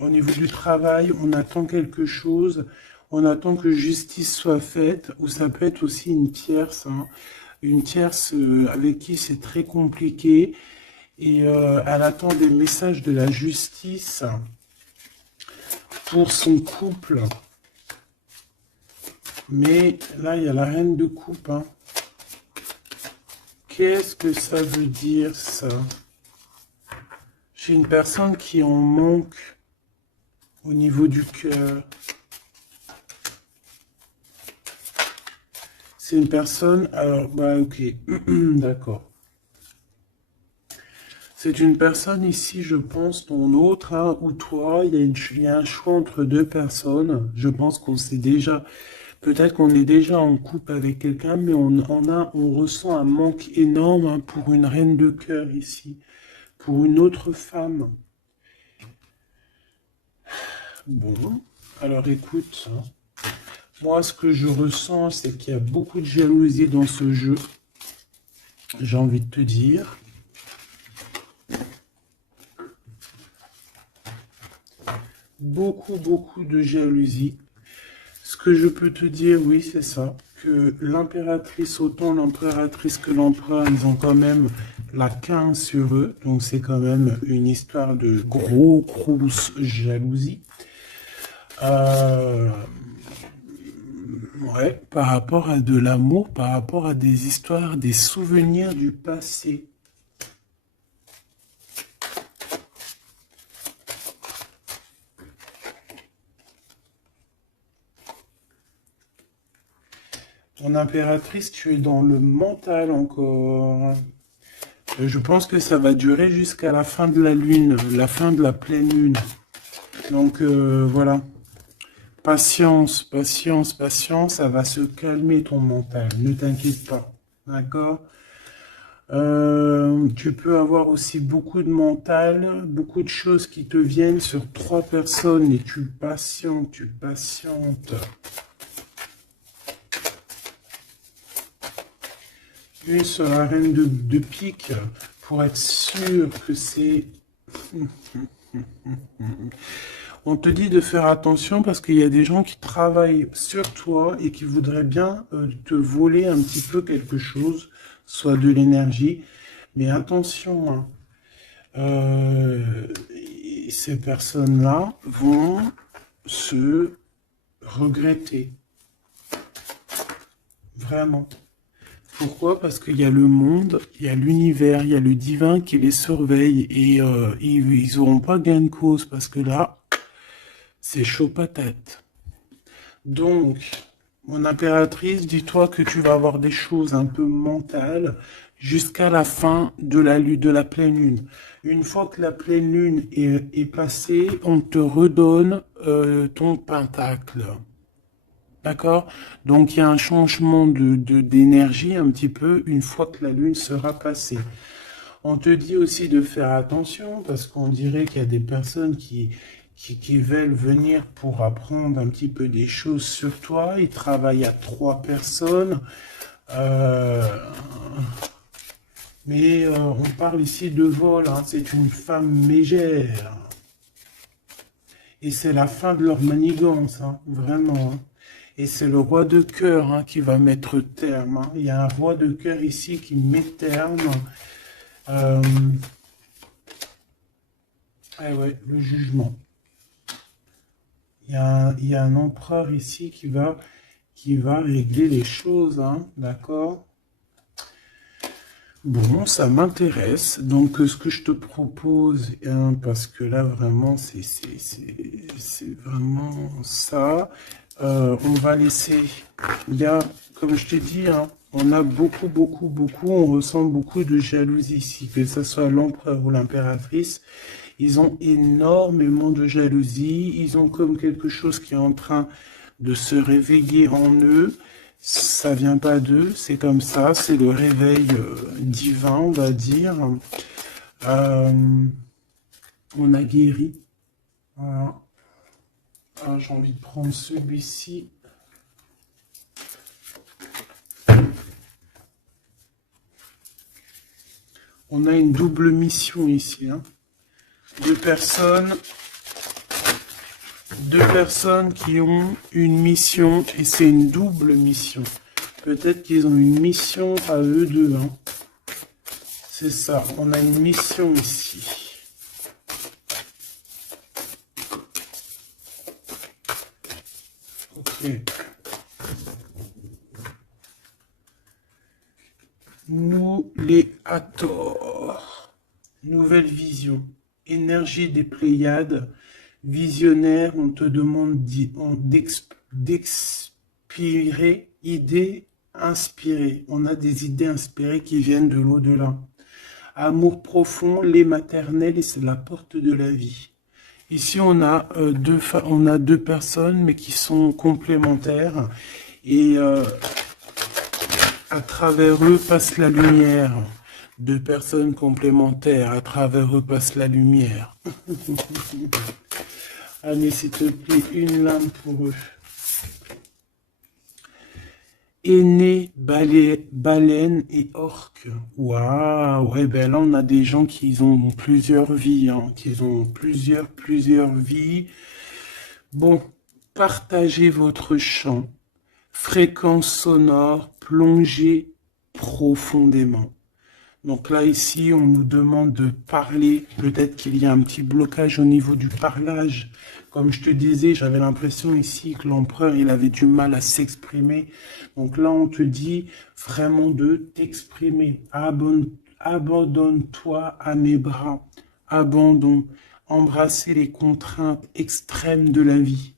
Au niveau du travail, on attend quelque chose, on attend que justice soit faite, ou ça peut être aussi une tierce, hein, une tierce avec qui c'est très compliqué, et elle attend des messages de la justice pour son couple. Mais là, il y a la reine de coupe. Hein. Qu'est-ce que ça veut dire, ça? J'ai une personne qui en manque au niveau du cœur. C'est une personne... Alors, bah ok, d'accord. C'est une personne ici, je pense, ton autre, hein, ou toi, il y a un choix entre deux personnes. Je pense qu'on sait déjà... Peut-être qu'on est déjà en couple avec quelqu'un, mais on ressent un manque énorme hein, pour une reine de cœur ici, pour une autre femme. Bon, alors écoute, hein, moi ce que je ressens, c'est qu'il y a beaucoup de jalousie dans ce jeu. J'ai envie de te dire. Beaucoup de jalousie. Ce que je peux te dire, oui, c'est ça, que l'impératrice, autant l'impératrice que l'empereur, ils ont quand même la 15 sur eux, donc c'est quand même une histoire de grosse jalousie. Euh, ouais, par rapport à de l'amour, par rapport à des histoires, des souvenirs du passé. Ton impératrice, tu es dans le mental encore. Je pense que ça va durer jusqu'à la fin de la lune, la fin de la pleine lune. Donc voilà. Patience, patience, patience, ça va se calmer ton mental. Ne t'inquiète pas. D'accord? Tu peux avoir aussi beaucoup de mental, beaucoup de choses qui te viennent sur 3 personnes et tu patientes, tu patientes. Une sur la reine de pique pour être sûr que c'est... On te dit de faire attention parce qu'il y a des gens qui travaillent sur toi et qui voudraient bien te voler un petit peu quelque chose, soit de l'énergie. Mais attention, hein, ces personnes-là vont se regretter. Vraiment. Pourquoi? Parce qu'il y a le monde, il y a l'univers, il y a le divin qui les surveille et ils n'auront pas gain de cause parce que là, c'est chaud patate. Donc, mon impératrice, dis-toi que tu vas avoir des choses un peu mentales jusqu'à la fin de la pleine lune. Une fois que la pleine lune est passée, on te redonne ton pentacle. D'accord? Donc, il y a un changement d'énergie un petit peu une fois que la lune sera passée. On te dit aussi de faire attention parce qu'on dirait qu'il y a des personnes qui veulent venir pour apprendre un petit peu des choses sur toi. Ils travaillent à 3 personnes. Mais on parle ici de vol. Hein. C'est une femme mégère. Et c'est la fin de leur manigance. Hein. Vraiment. Hein. Et c'est le roi de cœur hein, qui va mettre terme. Hein. Il y a un roi de cœur ici qui met terme. Ah ouais, le jugement. Il y a un empereur ici qui va régler les choses, hein, d'accord? Bon, ça m'intéresse. Donc, ce que je te propose, hein, parce que là, vraiment, c'est vraiment ça. On va laisser, il y a, comme je t'ai dit, hein, on a beaucoup, on ressent beaucoup de jalousie ici, que ce soit l'empereur ou l'impératrice. Ils ont énormément de jalousie, ils ont comme quelque chose qui est en train de se réveiller en eux. Ça vient pas d'eux, c'est comme ça, c'est le réveil divin, on va dire. On a guéri. Voilà. Ah, j'ai envie de prendre celui-ci. On a une double mission ici. Hein. Deux personnes qui ont une mission et c'est une double mission. Peut-être qu'ils ont une mission à eux deux. Hein. C'est ça, on a une mission ici. Ok. Nous les Hathor. Nouvelle vision. Énergie des Pléiades. Visionnaire, on te demande d'expirer, idées inspirées. On a des idées inspirées qui viennent de l'au-delà. Amour profond, lait maternel et c'est la porte de la vie. Ici, on a deux personnes, mais qui sont complémentaires. Et à travers eux passe la lumière. Deux personnes complémentaires, à travers eux passe la lumière. Allez, s'il te plaît, une lame pour eux. Aîné, baleine et orque. Waouh, ouais, ben là, on a des gens qui ont plusieurs vies, hein, qui ont plusieurs vies. Bon, partagez votre champ, fréquence sonore, plongez profondément. Donc là, ici, on nous demande de parler. Peut-être qu'il y a un petit blocage au niveau du parlage. Comme je te disais, j'avais l'impression ici que l'empereur, il avait du mal à s'exprimer. Donc là, on te dit vraiment de t'exprimer. Abandonne-toi à mes bras. Abandon. Embrasser les contraintes extrêmes de la vie.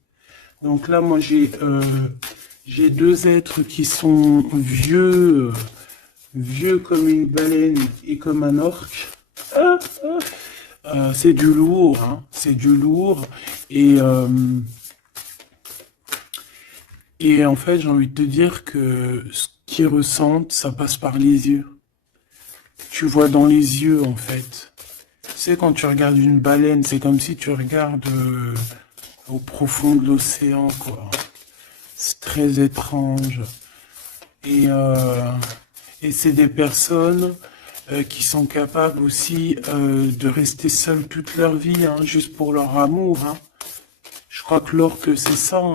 Donc là, moi, j'ai deux êtres qui sont vieux, vieux comme une baleine et comme un orque. C'est du lourd, hein, c'est du lourd. Et en fait, j'ai envie de te dire que ce qu'ils ressentent, ça passe par les yeux. Tu vois dans les yeux, en fait. Tu sais, quand tu regardes une baleine, c'est comme si tu regardes au profond de l'océan, quoi. C'est très étrange. Et c'est des personnes qui sont capables aussi de rester seules toute leur vie, hein, juste pour leur amour. Hein. Je crois que l'orque, c'est ça. Hein.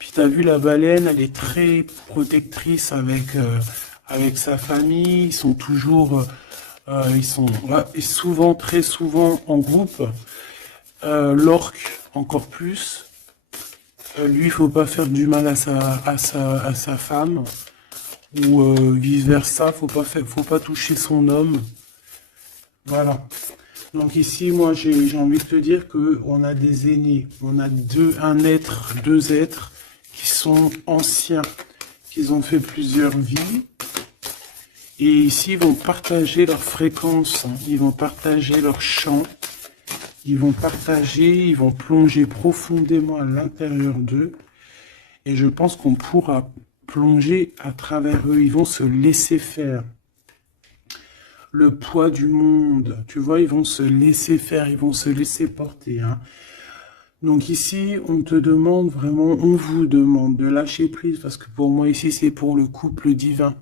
Puis t'as vu, la baleine, elle est très protectrice avec sa famille. Ils sont toujours, ils sont et souvent, très souvent en groupe. L'orque, encore plus. Lui, il faut pas faire du mal à sa femme. Ou vice versa, faut pas toucher son homme. Voilà. Donc ici, moi, j'ai envie de te dire que on a des aînés, on a deux êtres qui sont anciens, qui ont fait plusieurs vies, et ici, ils vont partager leur fréquence, hein. Ils vont partager leur chant, ils vont plonger profondément à l'intérieur d'eux, et je pense qu'on pourra plonger à travers eux, ils vont se laisser faire. Le poids du monde, tu vois, ils vont se laisser faire, ils vont se laisser porter. Hein. Donc ici, on te demande vraiment, on vous demande de lâcher prise, parce que pour moi ici, c'est pour le couple divin.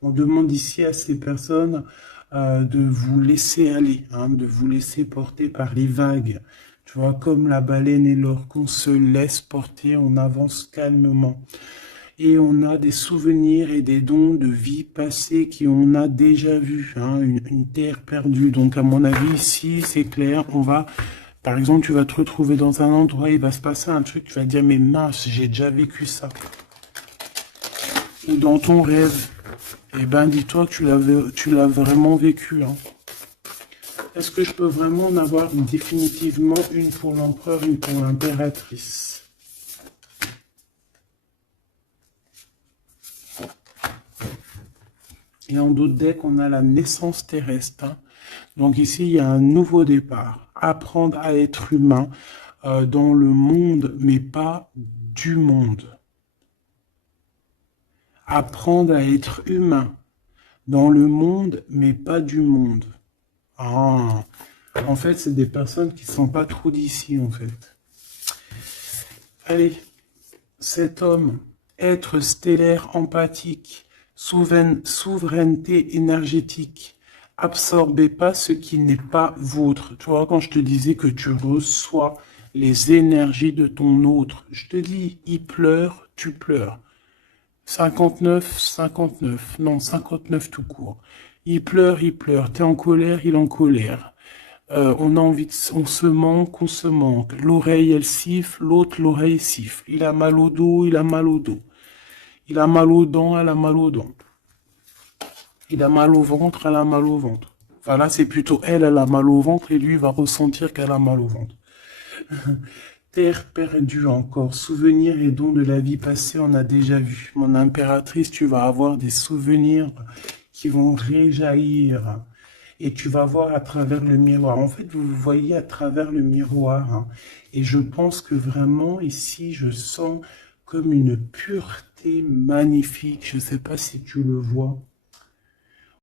On demande ici à ces personnes de vous laisser aller, hein, de vous laisser porter par les vagues. Tu vois, comme la baleine et l'orque, on se laisse porter, on avance calmement. Et on a des souvenirs et des dons de vie passée qu'on a déjà vus, hein, une terre perdue. Donc à mon avis, ici, c'est clair, par exemple, tu vas te retrouver dans un endroit, il va se passer un truc, tu vas te dire, mais mince, j'ai déjà vécu ça. Ou dans ton rêve, eh ben dis-toi que tu l'as vraiment vécu. Hein. Est-ce que je peux vraiment en avoir définitivement une pour l'empereur, une pour l'impératrice? Et en d'autres decks, on a la naissance terrestre. Hein. Donc ici, il y a un nouveau départ. Apprendre à être humain dans le monde, mais pas du monde. Apprendre à être humain dans le monde, mais pas du monde. Ah, en fait, c'est des personnes qui ne sont pas trop d'ici, en fait. Allez, cet homme, être stellaire empathique, souveraineté énergétique. Absorbez pas ce qui n'est pas vôtre. Tu vois, quand je te disais que tu reçois les énergies de ton autre, je te dis, il pleure, tu pleures. 59, 59, non, 59 tout court. Il pleure, t'es en colère, il est en colère. On a envie on se manque, on se manque. L'oreille, elle siffle, l'autre, l'oreille siffle. Il a mal au dos, il a mal au dos. Il a mal aux dents, elle a mal aux dents. Il a mal au ventre, elle a mal au ventre. Enfin là, c'est plutôt elle a mal au ventre et lui va ressentir qu'elle a mal au ventre. Terre perdue encore, souvenirs et dons de la vie passée, on a déjà vu. Mon impératrice, tu vas avoir des souvenirs qui vont réjaillir. Et tu vas voir à travers le miroir. En fait, vous voyez à travers le miroir. Hein. Et je pense que vraiment, ici, je sens comme une pureté magnifique. Je ne sais pas si tu le vois.